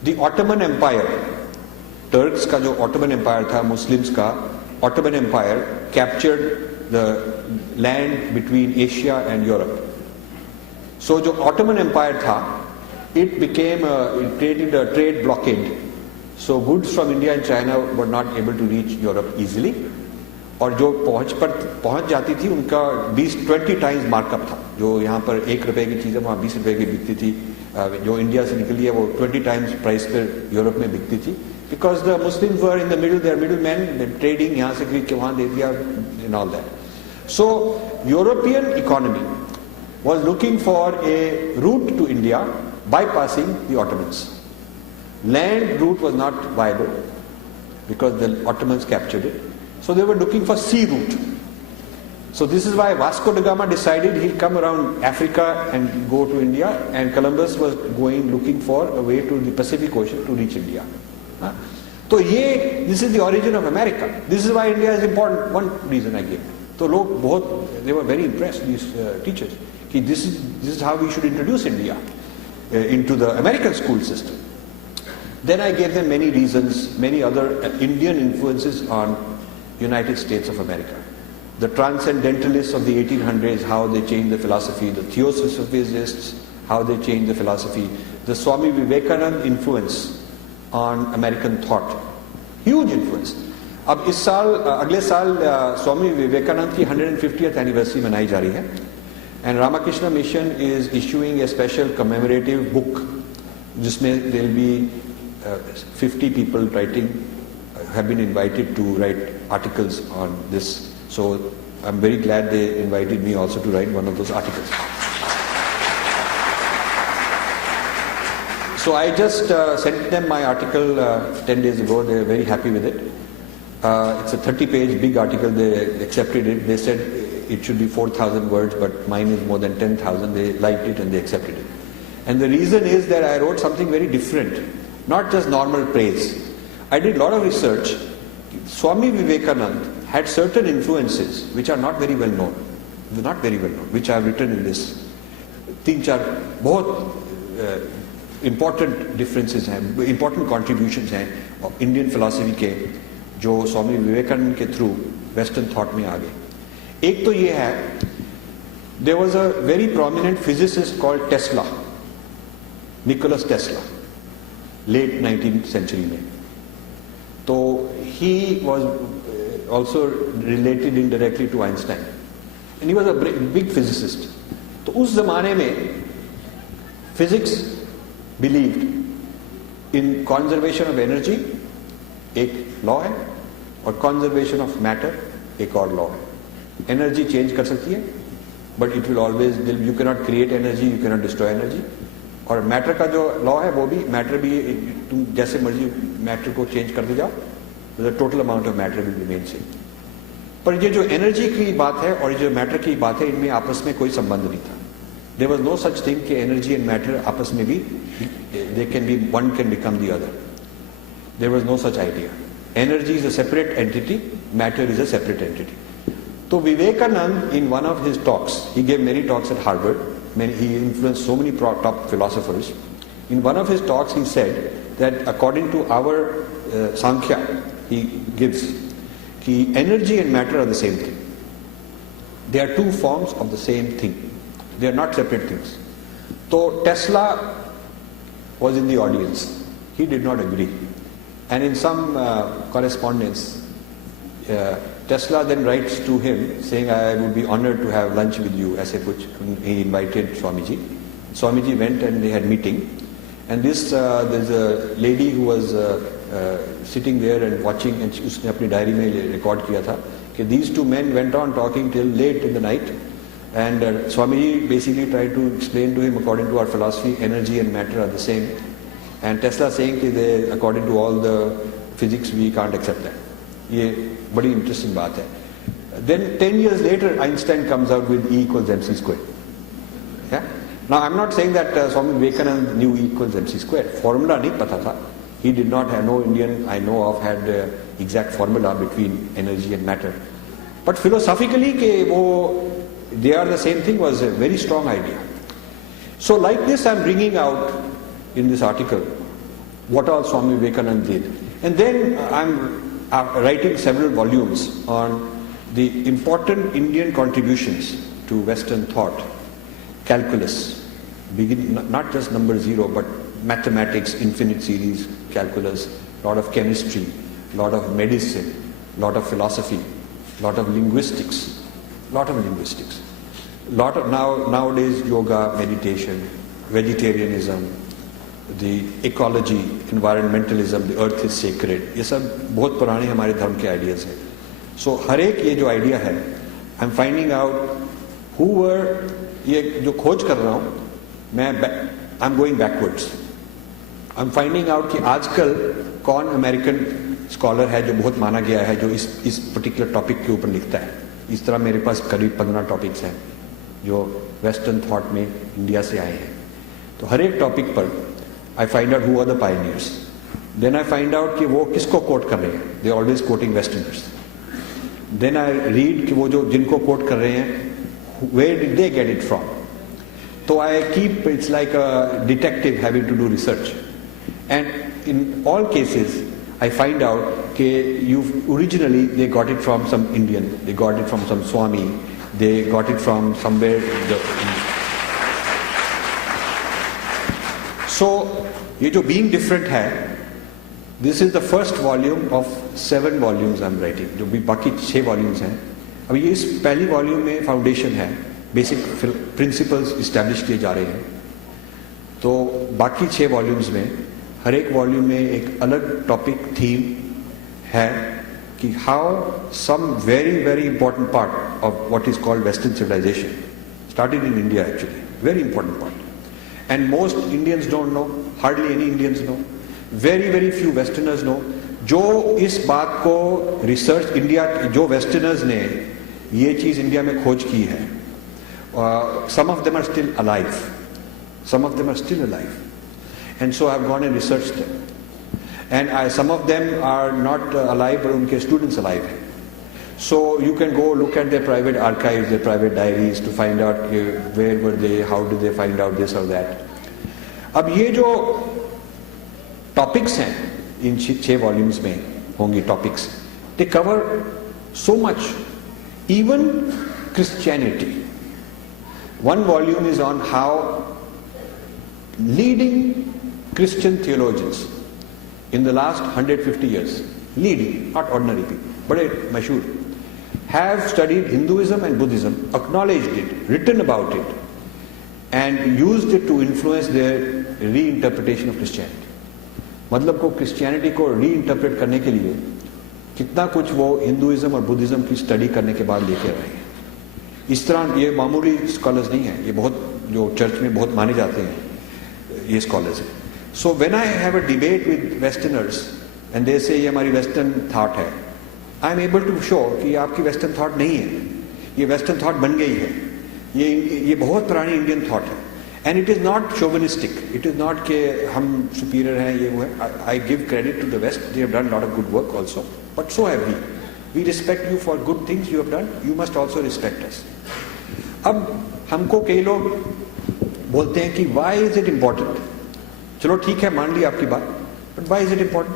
द ऑटोमन एम्पायर, टर्क्स का जो ऑटोमन एम्पायर था, मुस्लिम्स का Ottoman empire captured the land between Asia and Europe. So जो ऑटोमन एम्पायर था, it became created a trade blockade. So goods from India and China were not able to reach Europe easily. और जो पहुंच जाती थी उनका 20 times markup था. जो यहाँ पर 1 रुपए की चीज़ें वहाँ 20 रुपए की बिकती थी, जो इंडिया से निकली है वो 20 टाइम्स प्राइस पर यूरोप में बिकती थी. Because the Muslims were in the middle, their middle man trading, यहाँ से खरीद के वहाँ दे दिया in all that. So European economy was looking for a route to India bypassing the Ottomans. Land route was not viable because the Ottomans captured it. So they were looking for sea route. So this is why Vasco da Gama decided he'll come around Africa and go to India, and Columbus was going looking for a way to the Pacific Ocean to reach India. So this is the origin of America. This is why India is important. One reason I gave. So लोग बहुत, they were very impressed, these teachers. कि this is how we should introduce India into the American school system. Then I gave them many reasons, many other Indian influences on United States of America. The transcendentalists of the 1800s, how they changed the philosophy, the theosophists, how they changed the philosophy, the Swami Vivekananda influence on American thought, huge influence. अब इस साल, अगले साल स्वामी विवेकानंद की 150th anniversary मनाई जा रही है. And Ramakrishna Mission is issuing a special commemorative book, जिसमें there will be 50 people writing, have been invited to write articles on this. So I'm very glad they invited me also to write one of those articles. So I just sent them my article 10 days ago. They were very happy with it. It's a 30-page big article. They accepted it. They said it should be 4,000 words, but mine is more than 10,000. They liked it and they accepted it. And the reason is that I wrote something very different, not just normal praise. I did a lot of research. Swami Vivekananda had certain influences which are not very well known, which I have written in this. 3-4 बहुत important differences हैं, important contributions हैं Indian philosophy के, जो स्वामी विवेकानंद के through western thought में आ गए. एक तो ये है, there was a very prominent physicist called Tesla, Nicholas Tesla, late 19th century में. तो he was also related indirectly to Einstein, and he was a big physicist. तो उस जमाने में physics believed in conservation of energy, एक law है, और conservation of matter एक और लॉ है. एनर्जी चेंज कर सकती है, but it will always, you can not create energy, you can not destroy energy. और मैटर का जो लॉ है वो भी, मैटर भी तुम जैसे मर्जी मैटर को चेंज करते जाओ, the total amount of matter will remain same. पर ये जो एनर्जी की बात है और जो मैटर की बात है, इनमें आपस में कोई संबंध नहीं था. There was no such thing कि एनर्जी एंड मैटर आपस में भी, they can be, one can become the other. There was no such idea. Energy is a separate entity, matter is a separate entity. So Vivekananda, in one of his talks, he gave many talks at Harvard, he influenced so many top philosophers. In one of his talks he said that according to our Sankhya, he gives, कि energy and matter are the same thing. They are two forms of the same thing. They are not separate things. So Tesla was in the audience. He did not agree. And in some correspondence, Tesla then writes to him saying, I would be honored to have lunch with you. ऐसे कुछ, he invited Swamiji. Swamiji went and they had meeting. And there's a lady who was sitting there and watching, and उसने अपनी diary में record किया था कि these two men went on talking till late in the night. And Swamiji basically tried to explain to him, according to our philosophy, energy and matter are the same. And Tesla saying कि according to all the physics we can't accept that. ये बड़ी interesting बात है. Then 10 years later, Einstein comes out with E equals mc squared. Yeah? Now, I'm not saying that Swami Vivekananda knew E equals mc squared. Formula nahi pata tha. He did not have, no Indian I know of had the exact formula between energy and matter. But philosophically, they are the same thing was a very strong idea. So like this, I'm bringing out in this article what all Swami Vivekananda did. And then I'm writing several volumes on the important Indian contributions to Western thought, calculus, not just number zero, but mathematics, infinite series, calculus, lot of chemistry, lot of medicine, lot of philosophy, lot of linguistics, nowadays yoga, meditation, vegetarianism, the ecology, environmentalism, the earth is sacred. ये सब बहुत पुराने हमारे धर्म के ideas हैं. So हर एक ये जो idea है, I'm finding out who were, ये जो खोज कर रहा हूँ, I'm going backwards. I'm finding out कि आजकल कौन अमेरिकन स्कॉलर है जो बहुत माना गया है, जो इस पर्टिकुलर टॉपिक के ऊपर लिखता है. इस तरह मेरे पास करीब 15 टॉपिक्स हैं जो वेस्टर्न थॉट में इंडिया से आए हैं. तो हर एक टॉपिक पर I find out who are the pioneers. Then I find out कि वो किसको कोट कर रहे हैं. They are always quoting Westerners. Then I read कि वो जो जिनको कोट कर रहे हैं, where did they get it from? So I keep, it's like a detective having to do research. And in all cases, I find out that originally they got it from some Indian, they got it from some Swami, they got it from somewhere. So, ये जो being different है, this is the first volume of 7 volumes I'm writing. जो भी बाकी 6 volumes हैं. अब ये इस पहली volume में foundation है, basic principles establish किए जा रहे हैं. तो बाकी 6 volumes में हर एक volume में एक अलग topic theme है कि how some very very important part of what is called Western civilization started in India actually, very important part. And most Indians don't know, hardly any Indians know, very very few Westerners know. जो इस बात को research India, जो Westerners ने ये चीज़ India में खोज की है, some of them are still alive. Some of them are still alive. And so I've gone and researched them. And some of them are not alive, but उनके students alive हैं. So you can go look at their private archives, their private diaries to find out where were they, how did they find out this or that. अब ये जो topics हैं इन 6 volumes में होंगी topics, they cover so much, even Christianity. One volume is on how leading Christian theologians in the last 150 years, leading, not ordinary people, but mashhur, have studied Hinduism and Buddhism, acknowledged it, written about it, and used it to influence their reinterpretation of Christianity. मतलब को Christianity को reinterpret करने के लिए कितना कुछ वो Hinduism और Buddhism की study करने के बाद लेके आए हैं. इस तरह ये मामूली scholars नहीं हैं, ये बहुत जो चर्च में बहुत माने जाते हैं ये scholars हैं. So when I have a debate with Westerners and they say ये हमारी Western thought है, I am able to show कि आपकी Western thought नहीं है, ये Western thought बन गई है, ये बहुत पुरानी Indian thought है. And it is not chauvinistic. It is not कि हम superior हैं, ये वो है. I give credit to the West. They have done a lot of good work also. But so have we. We respect you for good things you have done. You must also respect us. अब हमको कई लोग बोलते हैं कि why is it important? चलो ठीक है, मान ली आपकी बात. But why is it important?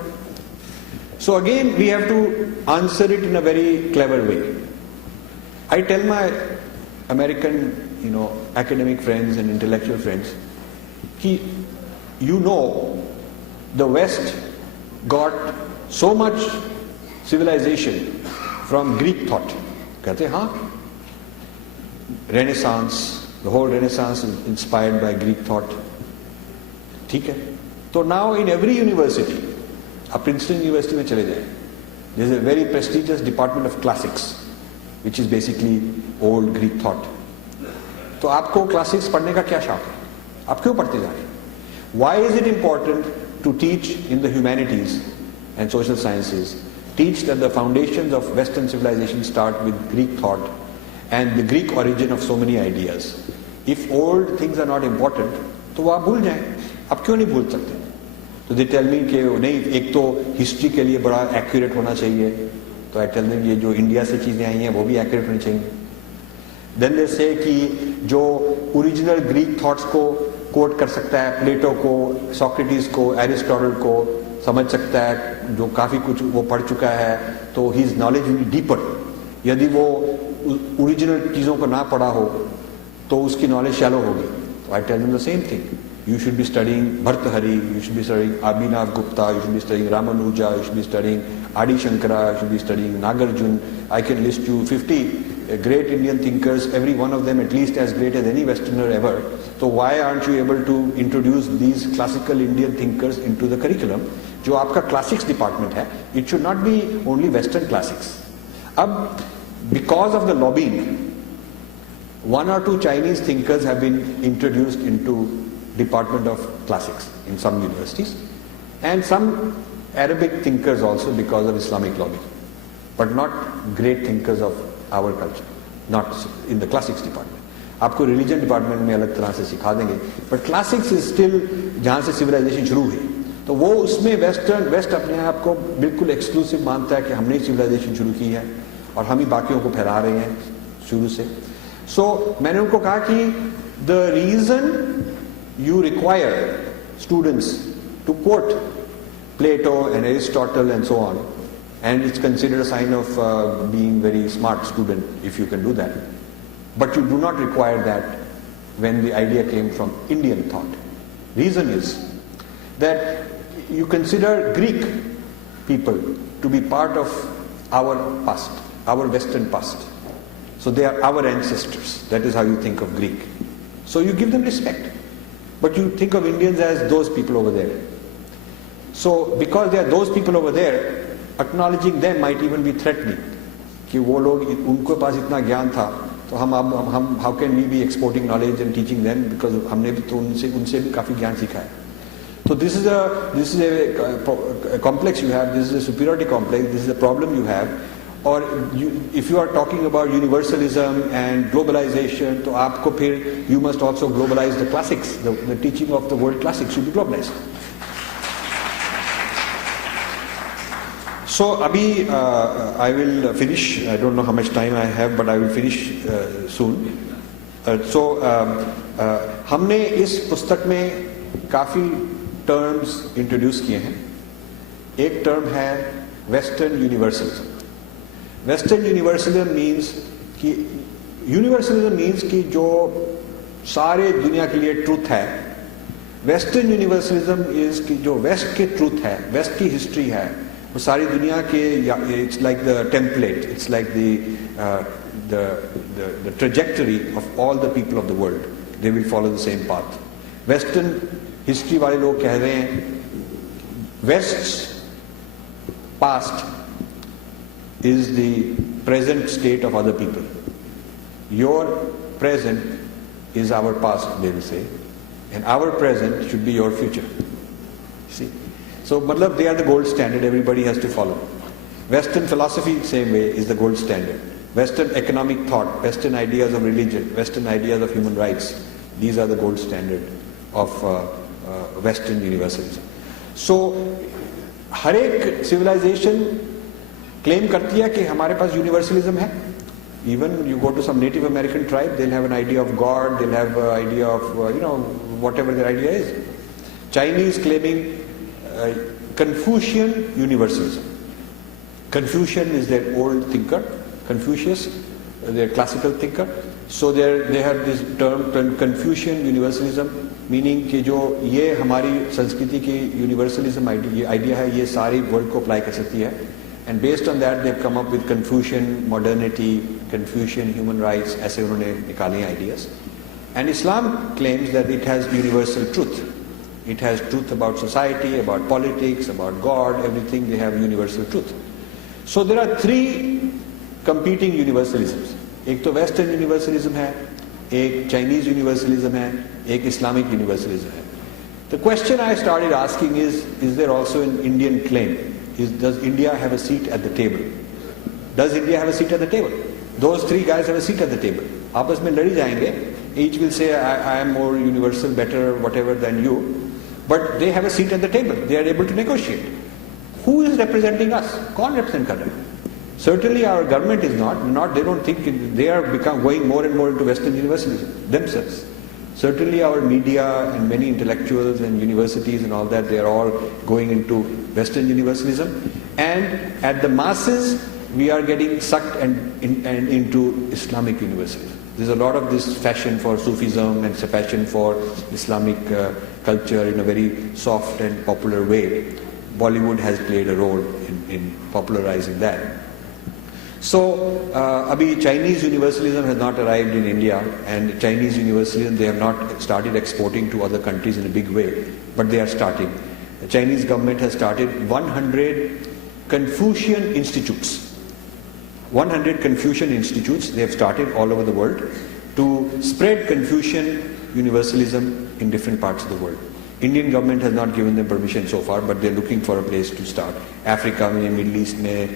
So again, we have to answer it in a very clever way. I tell my American, academic friends and intellectual friends, कि the West got so much civilization from Greek thought. कहते हाँ, Renaissance, the whole Renaissance is inspired by Greek thought. ठीक है. So now in every university, आप Princeton University में चले जाएं, there is a very prestigious department of classics, which is basically old Greek thought. तो आपको classics पढ़ने का क्या शौक है? आप क्यों पढ़ते जा रहे हैं? Why is it important to teach in the humanities and social sciences teach that the foundations of Western civilization start with Greek thought and the Greek origin of so many ideas. If old things are not important, तो वो आप भूल जाएं. आप क्यों नहीं भूल सकते? तो they tell me कि नहीं, एक तो हिस्ट्री के लिए बड़ा एक्यूरेट होना चाहिए. तो I tell them ये जो इंडिया से चीजें आई हैं वो भी एक्यूरेट होनी चाहिए. Then they say कि जो ओरिजिनल ग्रीक थॉट्स को कोट कर सकता है, प्लेटो को, सोक्रेटिस को, एरिस्टोटल को समझ सकता है, जो काफी कुछ वो पढ़ चुका है, तो his knowledge will be deeper. यदि वो ओरिजिनल चीजों को ना पढ़ा हो तो उसकी नॉलेज शैलो होगी. तो I tell them the same thing. You should be studying Bhartahari, you should be studying Abhinav Gupta, you should be studying Ramanuja, you should be studying Adi Shankara, you should be studying Nagarjun. I can list you 50 great Indian thinkers, every one of them at least as great as any Westerner ever. So why aren't you able to introduce these classical Indian thinkers into the curriculum? जो आपका classics department है, it should not be only Western classics. अब because of the lobbying, one or two Chinese thinkers have been introduced into Department of Classics in some universities, and some Arabic thinkers also because of Islamic lobby, but not great thinkers of our culture, not in the classics department. आपको religion department में अलग तरह से सिखा देंगे, but classics is still जहाँ से civilization शुरू हुई, तो वो उसमें west अपने आप को बिल्कुल exclusive मानता है कि हमने civilization शुरू की है और हम ही बाकियों को फैला रहे हैं शुरू से. So मैंने उनको कहा कि the reason you require students to quote Plato and Aristotle and so on, and it's considered a sign of being very smart student if you can do that. But you do not require that when the idea came from Indian thought. Reason is that you consider Greek people to be part of our past, our Western past. So they are our ancestors. That is how you think of Greek. So you give them respect. But you think of Indians as those people over there. So because they are those people over there, acknowledging them might even be threatening. कि वो लोग उनको पास इतना ज्ञान था, तो हम how can we be exporting knowledge and teaching them, because हमने भी तो उनसे भी काफी ज्ञान सीखा है. So this is a complex you have. This is a superiority complex. This is a problem you have. और if you are talking about universalism and globalization, तो आपको फिर you must also globalize the classics. The teaching of the world classics should be globalized. So अभी I will finish. I don't know how much time I have, but I will finish soon. So हमने इस पुस्तक में काफी terms introduce किए हैं. एक term है Western universalism. Western universalism means कि जो सारे दुनिया के लिए ट्रूथ है. Western universalism is कि जो वेस्ट के ट्रूथ है, वेस्ट की हिस्ट्री है, वो सारी दुनिया के, it's like the template, it's like the trajectory of all the people of the world. They will follow the same path. Western history वाले लोग कह रहे हैं West's past is the present state of other people. Your present is our past, they will say, and our present should be your future. See? So, matlab, they are the gold standard, everybody has to follow. Western philosophy, same way, is the gold standard. Western economic thought, Western ideas of religion, Western ideas of human rights, these are the gold standard of Western universalism. So, हर एक civilization claim करती है कि हमारे पास universalism है. Even you go to some Native American tribe, they'll have an idea of God, they'll have an idea of, whatever their idea is. Chinese claiming Confucian universalism. Confucian is their old thinker, Confucius, their classical thinker. So they have this term Confucian universalism, meaning कि जो ये हमारी संस्कृति की universalism idea है, ये सारी world को apply कर सकती है. And based on that, they've come up with Confucian modernity, Confucian human rights, ऐसे उन्होंने निकाले ideas. And Islam claims that it has universal truth. It has truth about society, about politics, about God, everything. They have universal truth. So there are three competing universalisms. एक तो Western universalism है, एक Chinese universalism है, एक Islamic universalism है. The question I started asking is there also an Indian claim is, does India have a seat at the table? Does India have a seat at the table? Those three guys have a seat at the table. आपस में लड़ी जाएंगे. Each will say, I am more universal, better, whatever than you. But they have a seat at the table. They are able to negotiate. Who is representing us? कौन represent कर रहा है? Certainly our government is not. They don't think they are going more and more into Western universities themselves. Certainly our media and many intellectuals and universities and all that, they are all going into Western universalism. And at the masses, we are getting sucked and into Islamic universalism. There's a lot of this fashion for Sufism and fashion for Islamic culture in a very soft and popular way. Bollywood has played a role in popularizing that. So, abhi Chinese universalism has not arrived in India, and Chinese universalism, they have not started exporting to other countries in a big way, but they are starting. The Chinese government has started 100 Confucian institutes. 100 Confucian institutes they have started all over the world to spread Confucian universalism in different parts of the world. Indian government has not given them permission so far, but they're looking for a place to start. Africa में, Middle East में,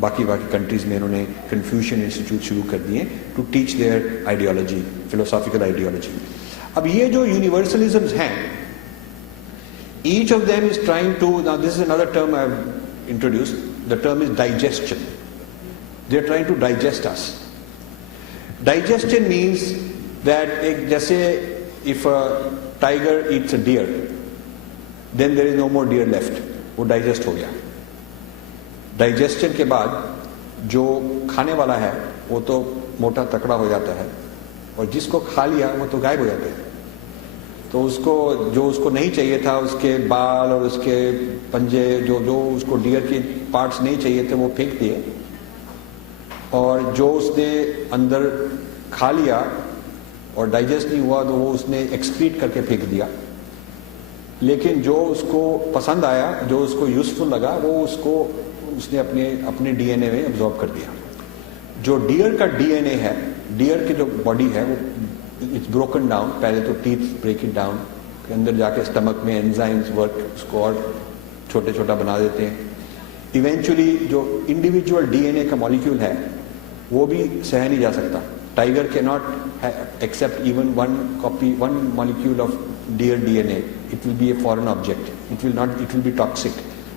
बाकी countries में इन्होंने Confucian Institute शुरू कर दिए to teach their ideology, philosophical ideology. अब ये जो universalisms हैं, each of them is trying to, now this is another term I've introduced, the term is digestion. They're trying to digest us. Digestion means that जैसे if a tiger eats a deer, then there is no more deer left. वो digest हो गया. Digestion के बाद जो खाने वाला है वो तो मोटा तकड़ा हो जाता है, और जिसको खा लिया वो तो गायब हो जाता है. तो उसको जो उसको नहीं चाहिए था, उसके बाल और उसके पंजे, जो उसको डियर के पार्ट्स नहीं चाहिए थे, वो फेंक दिए, और जो उसने अंदर खा लिया और डाइजेस्ट नहीं हुआ तो वो उसने एक्सक्रीट करके फेंक दिया. लेकिन जो उसको पसंद आया, जो उसको यूजफुल लगा, वो उसने अपने डीएनए में एब्जॉर्ब कर दिया. जो डियर का डीएनए है, डियर की जो बॉडी है वो इट्स ब्रोकन डाउन. पहले तो टीथ ब्रेक इट डाउन, अंदर जाके स्टमक में एंजाइम्स वर्क उसको और छोटे छोटा बना देते हैं. इवेंचुअली जो इंडिविजुअल डीएनए का मॉलिक्यूल है वो भी सह नहीं जा सकता. Tiger can not accept even one molecule of deer DNA. It will be a foreign object. It will be toxic.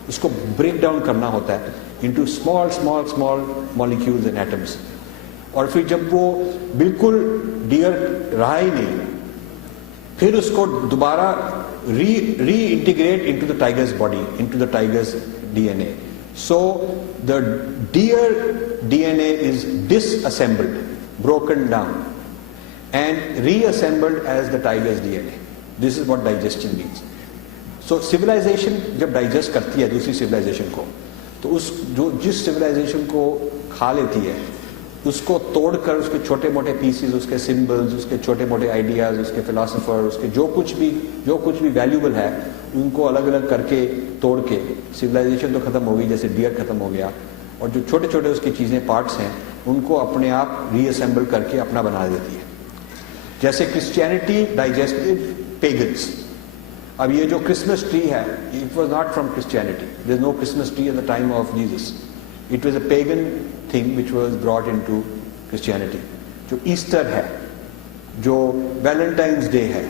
उसको ब्रेक डाउन करना होता है into small small small molecules and atoms. और फिर जब वो बिल्कुल डियर रहा ही नहीं, फिर उसको दोबारा री integrate into the tigers body, into the tigers DNA. So the deer DNA is disassembled, broken down, and reassembled as the tiger's DNA. This is what digestion means. So civilization जब digest करती है दूसरी civilization को, तो जिस civilization को खा लेती है उसको तोड़कर उसके छोटे मोटे पीसेस, उसके सिंबल्स, उसके छोटे मोटे आइडियाज, उसके फिलोसोफर, उसके जो कुछ भी वैल्यूबल है, उनको अलग अलग करके तोड़ के सिविलाइजेशन तो खत्म हो गई, जैसे डियर खत्म हो गया, और जो छोटे छोटे उसकी चीजें पार्ट्स हैं उनको अपने आप रीअसेंबल करके अपना बना देती है. जैसे क्रिश्चियनिटी डाइजेस्टेड पेगन्स. अब ये जो क्रिसमस ट्री है, it was not from Christianity. There is no Christmas tree at the time of Jesus. It was a pagan thing which was brought into Christianity. जो ईस्टर है, जो Valentine's day है,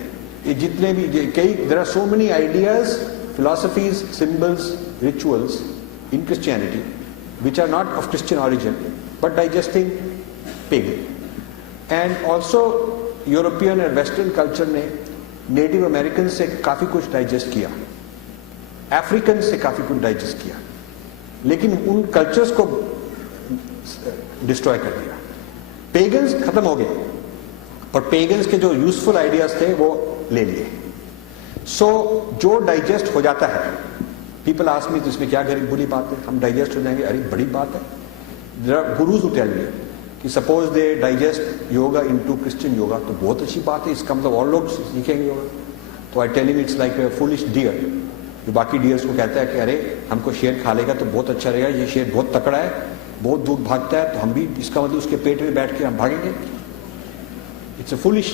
ये जितने भी there are so many ideas, philosophies, symbols, rituals in Christianity which are not of Christian origin but digesting pagan. And also European and Western culture ने Native Americans से काफी कुछ डाइजेस्ट किया, Africans से काफी कुछ डाइजेस्ट किया, लेकिन उन कल्चर्स को डिस्ट्रॉय कर दिया. पेगन्स खत्म हो गए और पेगन्स के जो यूजफुल आइडियाज थे वो ले लिए. सो जो डाइजेस्ट हो जाता है, पीपल आस्क मी, तो इसमें क्या बुरी बात है, हम डाइजेस्ट हो जाएंगे, अरे बड़ी बात है. गुरुज हु टेल मी कि suppose they digest yoga into Christian yoga, तो बहुत अच्छी बात है, इसका मतलब और लोग सीखेंगे योगा. तो I tell him it's like a foolish deer. जो बाकी डियर्स को कहता है कि अरे हमको शेर खा लेगा तो बहुत अच्छा रहेगा, ये शेर बहुत तकड़ा है, बहुत दूर भागता है, तो हम भी इसका मतलब उसके पेट में बैठ के हम भागेंगे. It's a foolish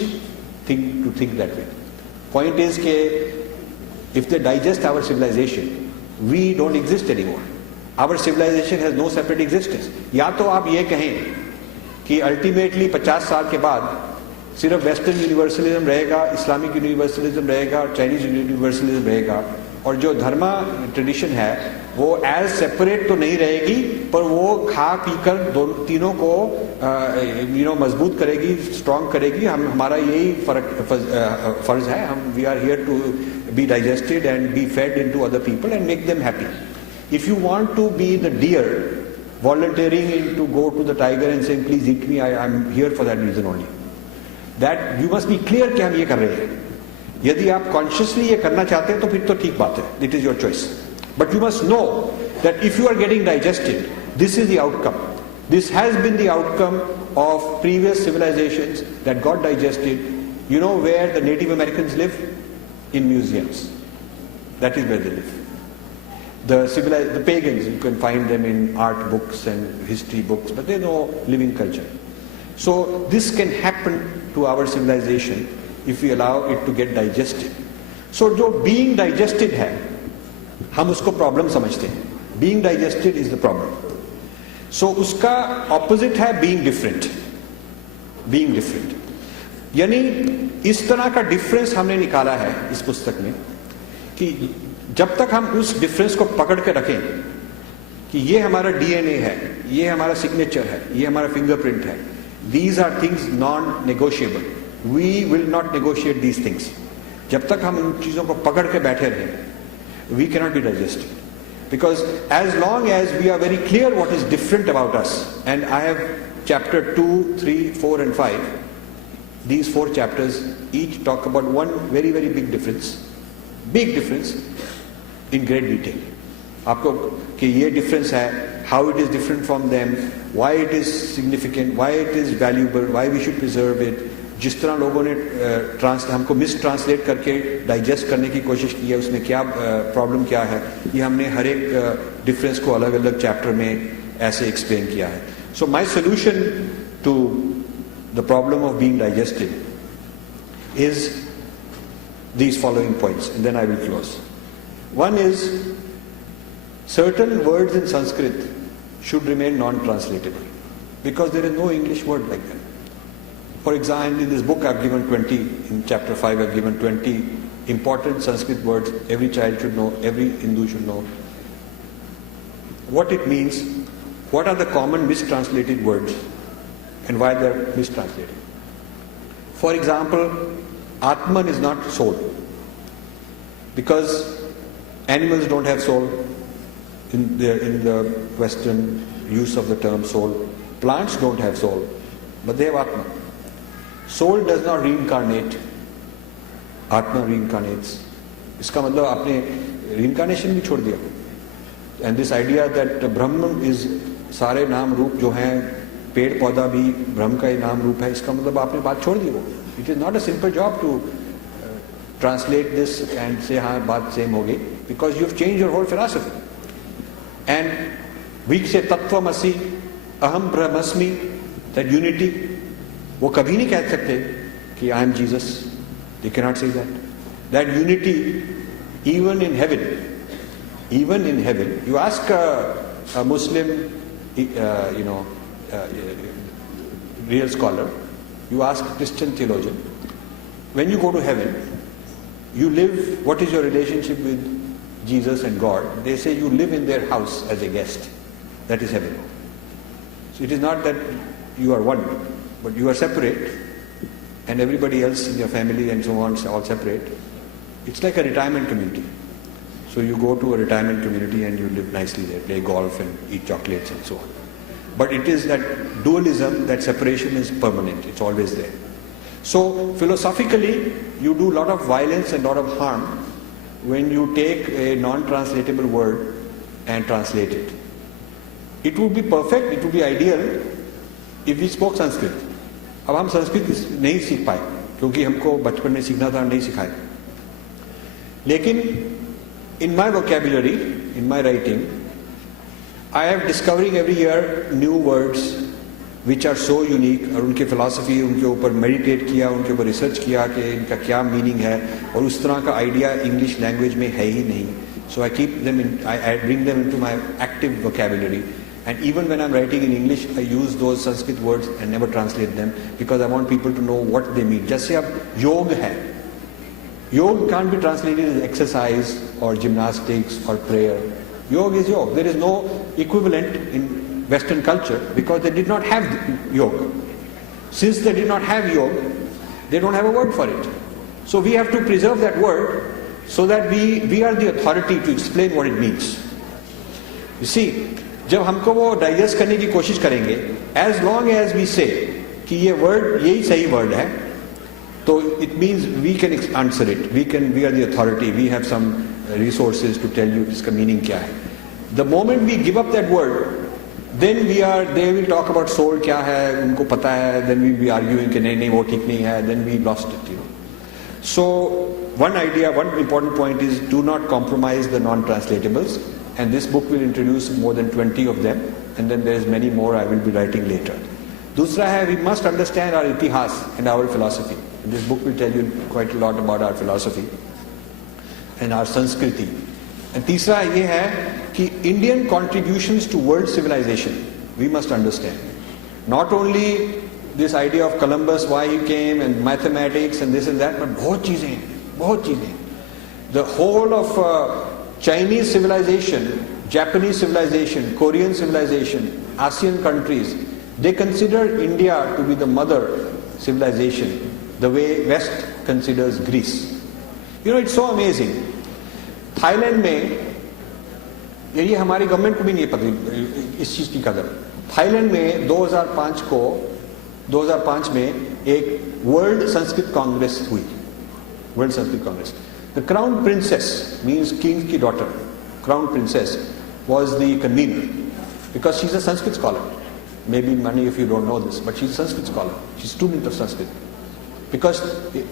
thing to think that way. Point is के if they digest our civilisation, we don't exist anymore. Our civilisation has no separate existence. या तो आप ये कहें कि अल्टीमेटली 50 साल के बाद सिर्फ वेस्टर्न यूनिवर्सलिज्म रहेगा, इस्लामिक यूनिवर्सलिज्म रहेगा, चाइनीज यूनिवर्सलिज्म रहेगा, और जो धर्मा ट्रेडिशन है वो एज सेपरेट तो नहीं रहेगी, पर वो खा पीकर तीनों को मजबूत करेगी, स्ट्रांग करेगी। हमारा यही फर्ज है। हम we are here to be digested and be fed into other people and make them happy. If you want to be the deer volunteering to go to the tiger and saying please eat me, I am here for that reason only, that you must be clear कि हम ये कर रहे हैं। यदि आप consciously ये करना चाहते हैं तो फिर तो ठीक बात है, it is your choice, but you must know that if you are getting digested, this is the outcome. This has been the outcome of previous civilizations that got digested. You know where the Native Americans live? In museums. That is where they live. The pagans, you can find them in art books and history books, but they know living culture. So this can happen to our civilization if we allow it to get digested. So जो being digested है, हम उसको problem समझते हैं. Being digested is the problem. So उसका opposite है being different. Being different. यानी इस तरह का difference हमने निकाला है इस पुस्तक में कि जब तक हम उस डिफरेंस को पकड़ के रखें कि ये हमारा डीएनए है, ये हमारा सिग्नेचर है, ये हमारा फिंगरप्रिंट है, these are things non negotiable, we will not negotiate these things. जब तक हम उन चीजों को पकड़ के बैठे रहें, we cannot be digested, because as long as we are very clear what is different about us, and I have chapter 2, 3, 4 and 5, these 4 chapters each talk about one very very big difference in great detail. आपको कि ये difference है, how it is different from them, why it is significant, why it is valuable, why we should preserve it. जिस तरह लोगों ने हमको miss translate करके डाइजेस्ट करने की कोशिश की है, उसमें क्या प्रॉब्लम क्या है, ये हमने हर एक डिफरेंस को अलग अलग चैप्टर में ऐसे एक्सप्लेन किया है. So my solution to the problem of being digested is these following points, and then I will close. One is, certain words in Sanskrit should remain non-translatable because there is no English word like that. For example, in this book I've given 20, in chapter 5 I've given 20 important Sanskrit words every child should know, every Hindu should know. What it means, what are the common mistranslated words and why they're mistranslated. For example, Atman is not soul, because animals don't have soul in the Western use of the term soul. Plants don't have soul, but they have Atma. Soul does not reincarnate. Atma reincarnates. इसका मतलब आपने reincarnation भी छोड़ दिया. And this idea that Brahman is सारे नाम रूप जो हैं, पेड़ पौधा भी ब्रह्म का ही नाम रूप है, इसका मतलब आपने बात छोड़ दी वो. It is not a simple job to translate this and say हाँ बात सेम होगी, because you have changed your whole philosophy. And we say तत्वमसि, अहम ब्रह्मस्मि, that unity, वो कभी नहीं कह सकते कि I am Jesus. They cannot say that. That unity, even in heaven, you ask a Muslim, real scholar, you ask a Christian theologian, when you go to heaven, you live, what is your relationship with Jesus and God? They say you live in their house as a guest. That is heaven. So it is not that you are one, but you are separate, and everybody else in your family and so on is all separate. It's like a retirement community. So you go to a retirement community and you live nicely there, play golf and eat chocolates and so on. But it is that dualism, that separation is permanent, it's always there. So philosophically, you do a lot of violence and a lot of harm when you take a non-translatable word and translate it. It would be perfect, it would be ideal if we spoke Sanskrit. अब हम संस्कृत नहीं सीख पाए क्योंकि हमको बचपन में सीखना था, नहीं सिखाए. लेकिन in my vocabulary, in my writing, I am discovering every year new words which are so unique, और उनके philosophy, उनके ऊपर meditate किया, उनके ऊपर research किया कि इनका क्या meaning है, और उस तरह का idea English language में है ही नहीं. So I keep them in, I bring them into my active vocabulary. And even when I'm writing in English, I use those Sanskrit words and never translate them because I want people to know what they mean. Just say ab yog hai. Yog can't be translated as exercise or gymnastics or prayer. Yog is yog. There is no equivalent in Western culture because they did not have yoga. Since they did not have yoga, they don't have a word for it. So we have to preserve that word so that we are the authority to explain what it means. You see, जब हमको वो digest करने की कोशिश करेंगे, as long as we say कि ये word यही सही word है, तो it means we can answer it. We are the authority. We have some resources to tell you इसका meaning क्या है. The moment we give up that word, then they will talk about soul क्या है, उनको पता है, then we will be arguing कि नहीं वो ठीक नहीं है, then we lost it, you know. So one important point is do not compromise the non-translatables, and this book will introduce more than 20 of them, and then there is many more I will be writing later. दूसरा है, we must understand our itihas and our philosophy. And this book will tell you quite a lot about our philosophy and our Sanskriti. And तीसरा ये है कि Indian contributions to world civilization we must understand. Not only this idea of Columbus, why he came, and mathematics and this and that, but बहुत चीजें. The whole of Chinese civilization, Japanese civilization, Korean civilization, ASEAN countries, they consider India to be the mother civilization, the way West considers Greece. You know, it's so amazing. Thailand में, ये हमारी government को भी नहीं पता इस चीज की कदर. थाईलैंड में 2005 में एक वर्ल्ड संस्कृत कांग्रेस हुई. World Sanskrit Congress. The crown princess, means king ki daughter, crown princess was the convener because she's a Sanskrit scholar. Maybe many of you don't know this, but she's a Sanskrit scholar. She's a student of Sanskrit. Because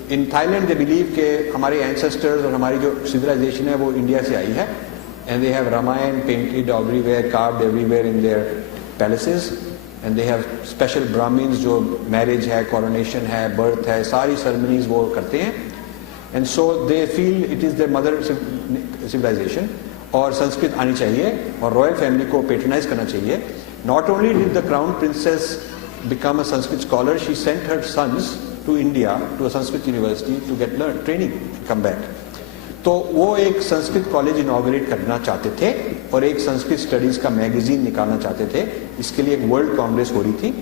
in Thailand they believe कि हमारे ancestors और हमारी जो civilization है वो India से आई है, and they have Ramayana painted everywhere, carved everywhere in their palaces, and they have special Brahmins जो marriage है, coronation है, birth है, सारी ceremonies वो करते हैं. And so they feel it is their mother civilization और संस्कृत आनी चाहिए और रॉयल फैमिली को पेट्रोनाइज करना चाहिए. Not only did the crown princess become a Sanskrit scholar, she sent her sons to India to a Sanskrit university to get training and come back. तो वो एक संस्कृत कॉलेज इनॉग्रेट करना चाहते थे और एक संस्कृत स्टडीज का मैगजीन निकालना चाहते थे. इसके लिए एक वर्ल्ड कांग्रेस हो रही थी,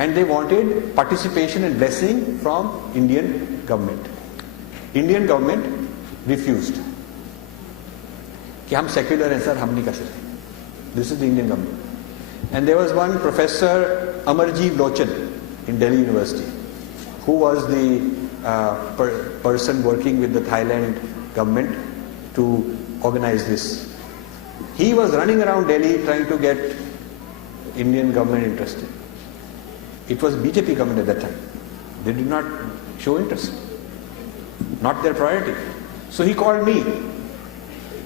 and they wanted participation and blessing from Indian government. Indian government refused कि हम सेक्युलर हैं सर, हम नहीं कर सकते. This is the Indian government. And there was one professor Amarjit Lochan in Delhi university who was the person working with the Thailand government to organize this. He was running around Delhi trying to get Indian government interested. It was BJP government at that time. They did not show interest. Not their priority. So he called me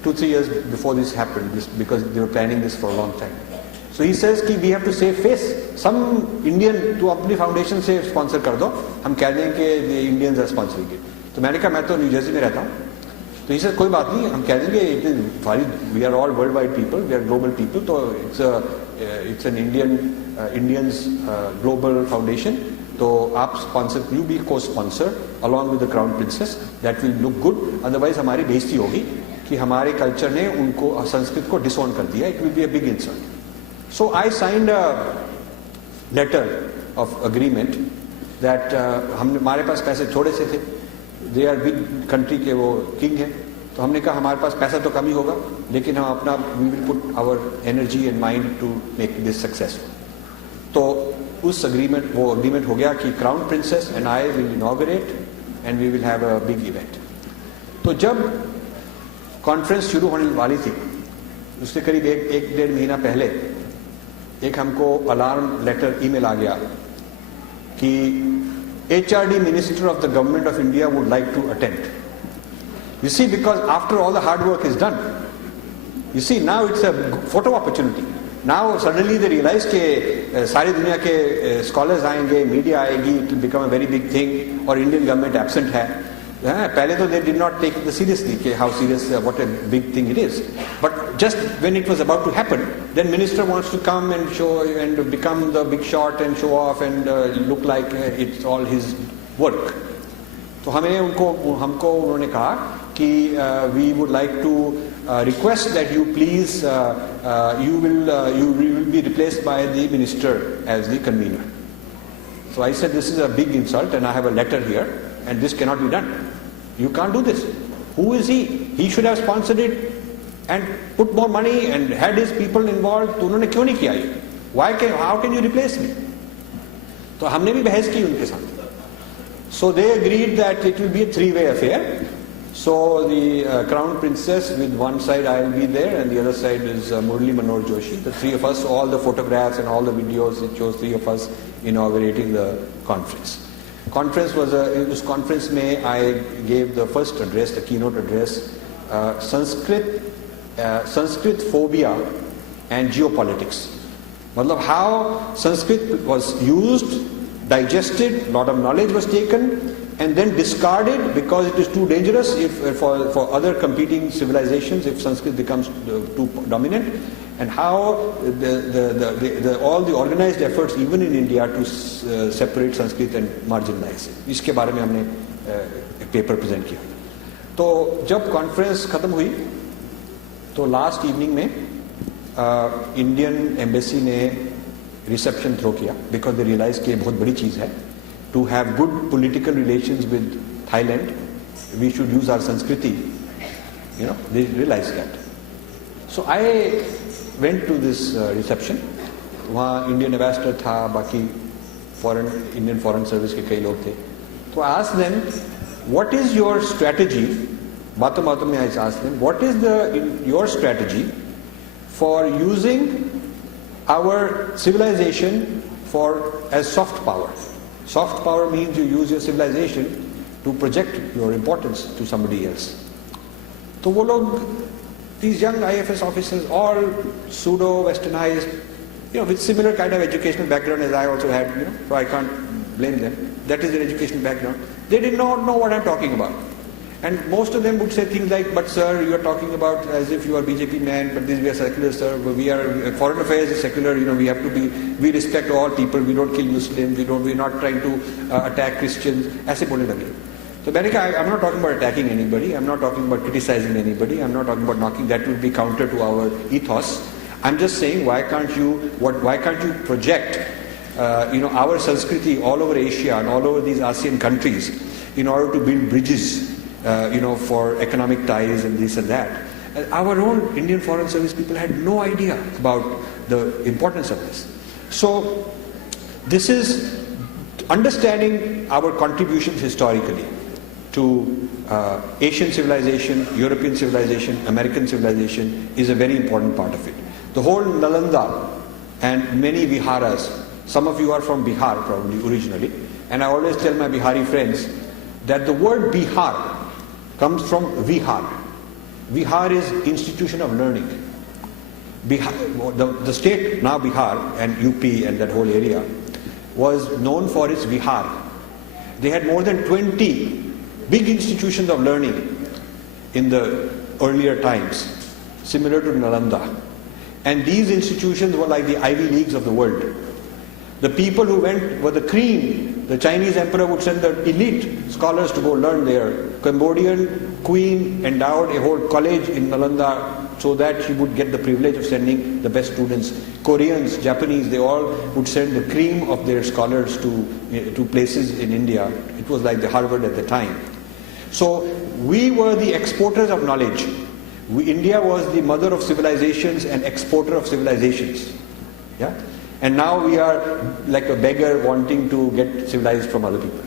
2-3 years before this happened, because they were planning this for a long time. So he says कि we have to save face. Some Indian तो अपनी foundation से sponsor कर दो, हम कह दें कि इंडियंस आर स्पॉन्सरिंग इट. तो मैंने कहा मैं तो न्यू जर्सी में रहता हूँ. तो he says कोई बात नहीं, हम कह देंगे we are all worldwide people, we are global people, तो it's an Indians global foundation. तो आप sponsor, you be co-sponsor along with the crown princess, that will look good. Otherwise हमारी बेइज्जती होगी कि हमारे कल्चर ने उनको संस्कृत को डिसऑन कर दिया. It will be a big insult. So I signed a letter of agreement that हमारे पास पैसे थोड़े से थे. They are big country के वो king हैं. तो हमने कहा हमारे पास पैसा तो कम ही होगा, लेकिन हम अपना we will put our energy and mind to make this successful. तो उस वो agreement हो गया कि crown princess and I will inaugurate and we will have a big event. तो जब कॉन्फ्रेंस शुरू होने वाली थी, उससे करीब एक डेढ़ महीना पहले एक हमको अलार्म लेटर ईमेल आ गया कि HRD minister of the government of India would like to attend. You see, because after all the hard work is done, you see now it's a photo opportunity. Now suddenly they realise के सारी दुनिया के scholars आएंगे, media आएगी, it will become a very big thing, और Indian government absent है. पहले तो they did not take it seriously, how serious, what a big thing it is. But just when it was about to happen, then minister wants to come and show and become the big shot and show off and look like it's all his work. तो हमको उन्होंने कहा कि we would like to request that you please you will be replaced by the minister as the convener. So I said, this is a big insult and I have a letter here and this cannot be done. You can't do this. Who is he? He should have sponsored it and put more money and had his people involved. तो उन्होंने क्यों नहीं किया ये? How can you replace me? तो हमने भी बहस की उनके साथ. So they agreed that it will be a three-way affair. So the crown princess, with one side I will be there and the other side is Murli Manor Joshi. The three of us, all the photographs and all the videos, it shows three of us inaugurating the conference. This conference में I gave the first address, the keynote address, Sanskrit phobia and geopolitics. मतलब how Sanskrit was used, digested, a lot of knowledge was taken and then discarded because it is too dangerous for other competing civilizations if Sanskrit becomes too dominant, and how all the organized efforts even in India to separate Sanskrit and marginalize it. इसके बारे में हमने एक paper present किया. तो जब conference खत्म हुई तो लास्ट इवनिंग में इंडियन एम्बेसी ने रिसेप्शन थ्रो किया बिकॉज दे रियलाइज कि बहुत बड़ी चीज़ है. To have good political relations with Thailand, we should use our Sanskriti. They realized that. So I went to this reception. वहाँ Indian ambassador था, बाकी Indian foreign service के कई लोग थे. तो I asked them, what is your strategy? बातों में I asked them, what is your strategy for using our civilization as soft power? Soft power means you use your civilization to project your importance to somebody else. So वो लोग, these young IFS officers, all pseudo-westernized, with similar kind of educational background as I also had, so I can't blame them. That is their educational background. They did not know what I'm talking about. And most of them would say things like, but sir, you are talking about as if you are BJP man, but we are secular, sir. We are, foreign affairs is secular, we have to be, we respect all people, we don't kill Muslims, we're not trying to attack Christians. ऐसे बोलने लगे. So मैंने कहा, I'm not talking about attacking anybody, I'm not talking about criticizing anybody, I'm not talking about knocking, that would be counter to our ethos. I'm just saying, why can't you project, our Sanskriti all over Asia and all over these ASEAN countries in order to build bridges, for economic ties and this and that. And our own Indian Foreign Service people had no idea about the importance of this. So this is understanding our contributions historically to Asian civilization, European civilization, American civilization is a very important part of it. The whole Nalanda and many Viharas, some of you are from Bihar probably originally, and I always tell my Bihari friends that the word Bihar comes from Vihar. Vihar is institution of learning. Bihar, the state, now Bihar and UP and that whole area, was known for its Vihar. They had more than 20 big institutions of learning in the earlier times, similar to Nalanda. And these institutions were like the Ivy Leagues of the world. The people who went were the cream. The Chinese emperor would send the elite scholars to go learn there. Cambodian queen endowed a whole college in Nalanda so that she would get the privilege of sending the best students. Koreans, Japanese, they all would send the cream of their scholars to places in India. It was like the Harvard at the time. So we were the exporters of knowledge. India was the mother of civilizations and exporter of civilizations. Yeah? And now we are like a beggar wanting to get civilized from other people.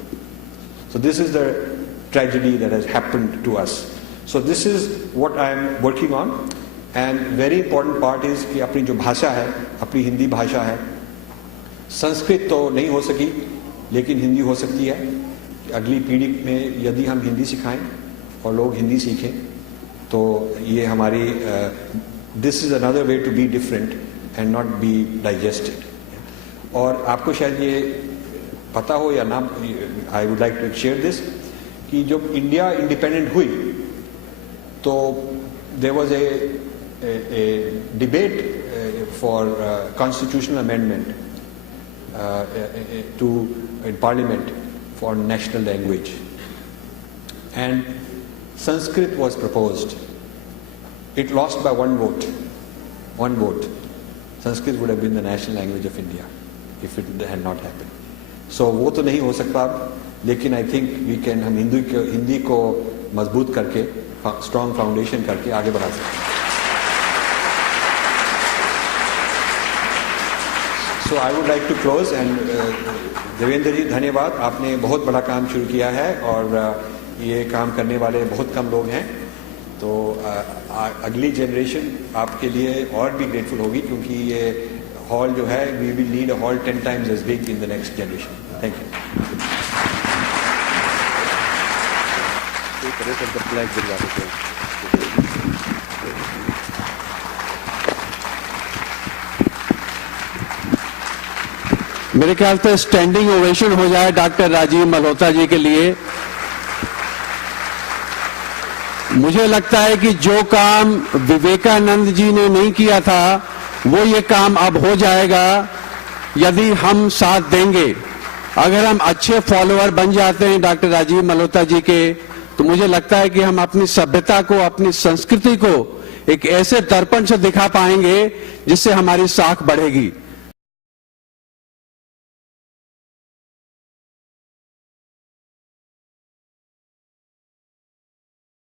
So this is the tragedy that has happened to us. So this is what I am working on. And very important part is कि अपनी जो भाषा है, अपनी हिंदी भाषा है, संस्कृत तो नहीं हो सकी, लेकिन हिंदी हो सकती है. अगली पीढ़ी में यदि हम हिंदी सिखाएं और लोग हिंदी सीखें, तो ये हमारी this is another way to be different and not be digested. और आपको शायद ये पता हो या ना, I would like to share this, कि जब इंडिया इंडिपेंडेंट हुई तो there was a debate for constitutional amendment to in parliament for national language, and Sanskrit was proposed. It lost by one vote. Sanskrit would have been the national language of India if it had not happened. So वो तो नहीं हो सकता अब, लेकिन I think we can, हम हिंदी को मजबूत करके, strong foundation करके आगे बढ़ा सकते हैं. So I would like to close and Devendra जी धन्यवाद, आपने बहुत बड़ा काम शुरू किया है और ये काम करने वाले बहुत कम लोग हैं, तो अगली जनरेशन आपके लिए और भी ग्रेटफुल होगी क्योंकि ये हॉल जो है we will need a hall 10 times as big in the next generation. Thank you. मेरे ख्याल से स्टैंडिंग ओवेशन हो जाए डॉक्टर राजीव मल्होत्रा जी के लिए. मुझे लगता है कि जो काम विवेकानंद जी ने नहीं किया था वो ये काम अब हो जाएगा यदि हम साथ देंगे. अगर हम अच्छे फॉलोअर बन जाते हैं डॉक्टर राजीव मल्होत्रा जी के, तो मुझे लगता है कि हम अपनी सभ्यता को, अपनी संस्कृति को एक ऐसे दर्पण से दिखा पाएंगे जिससे हमारी साख बढ़ेगी.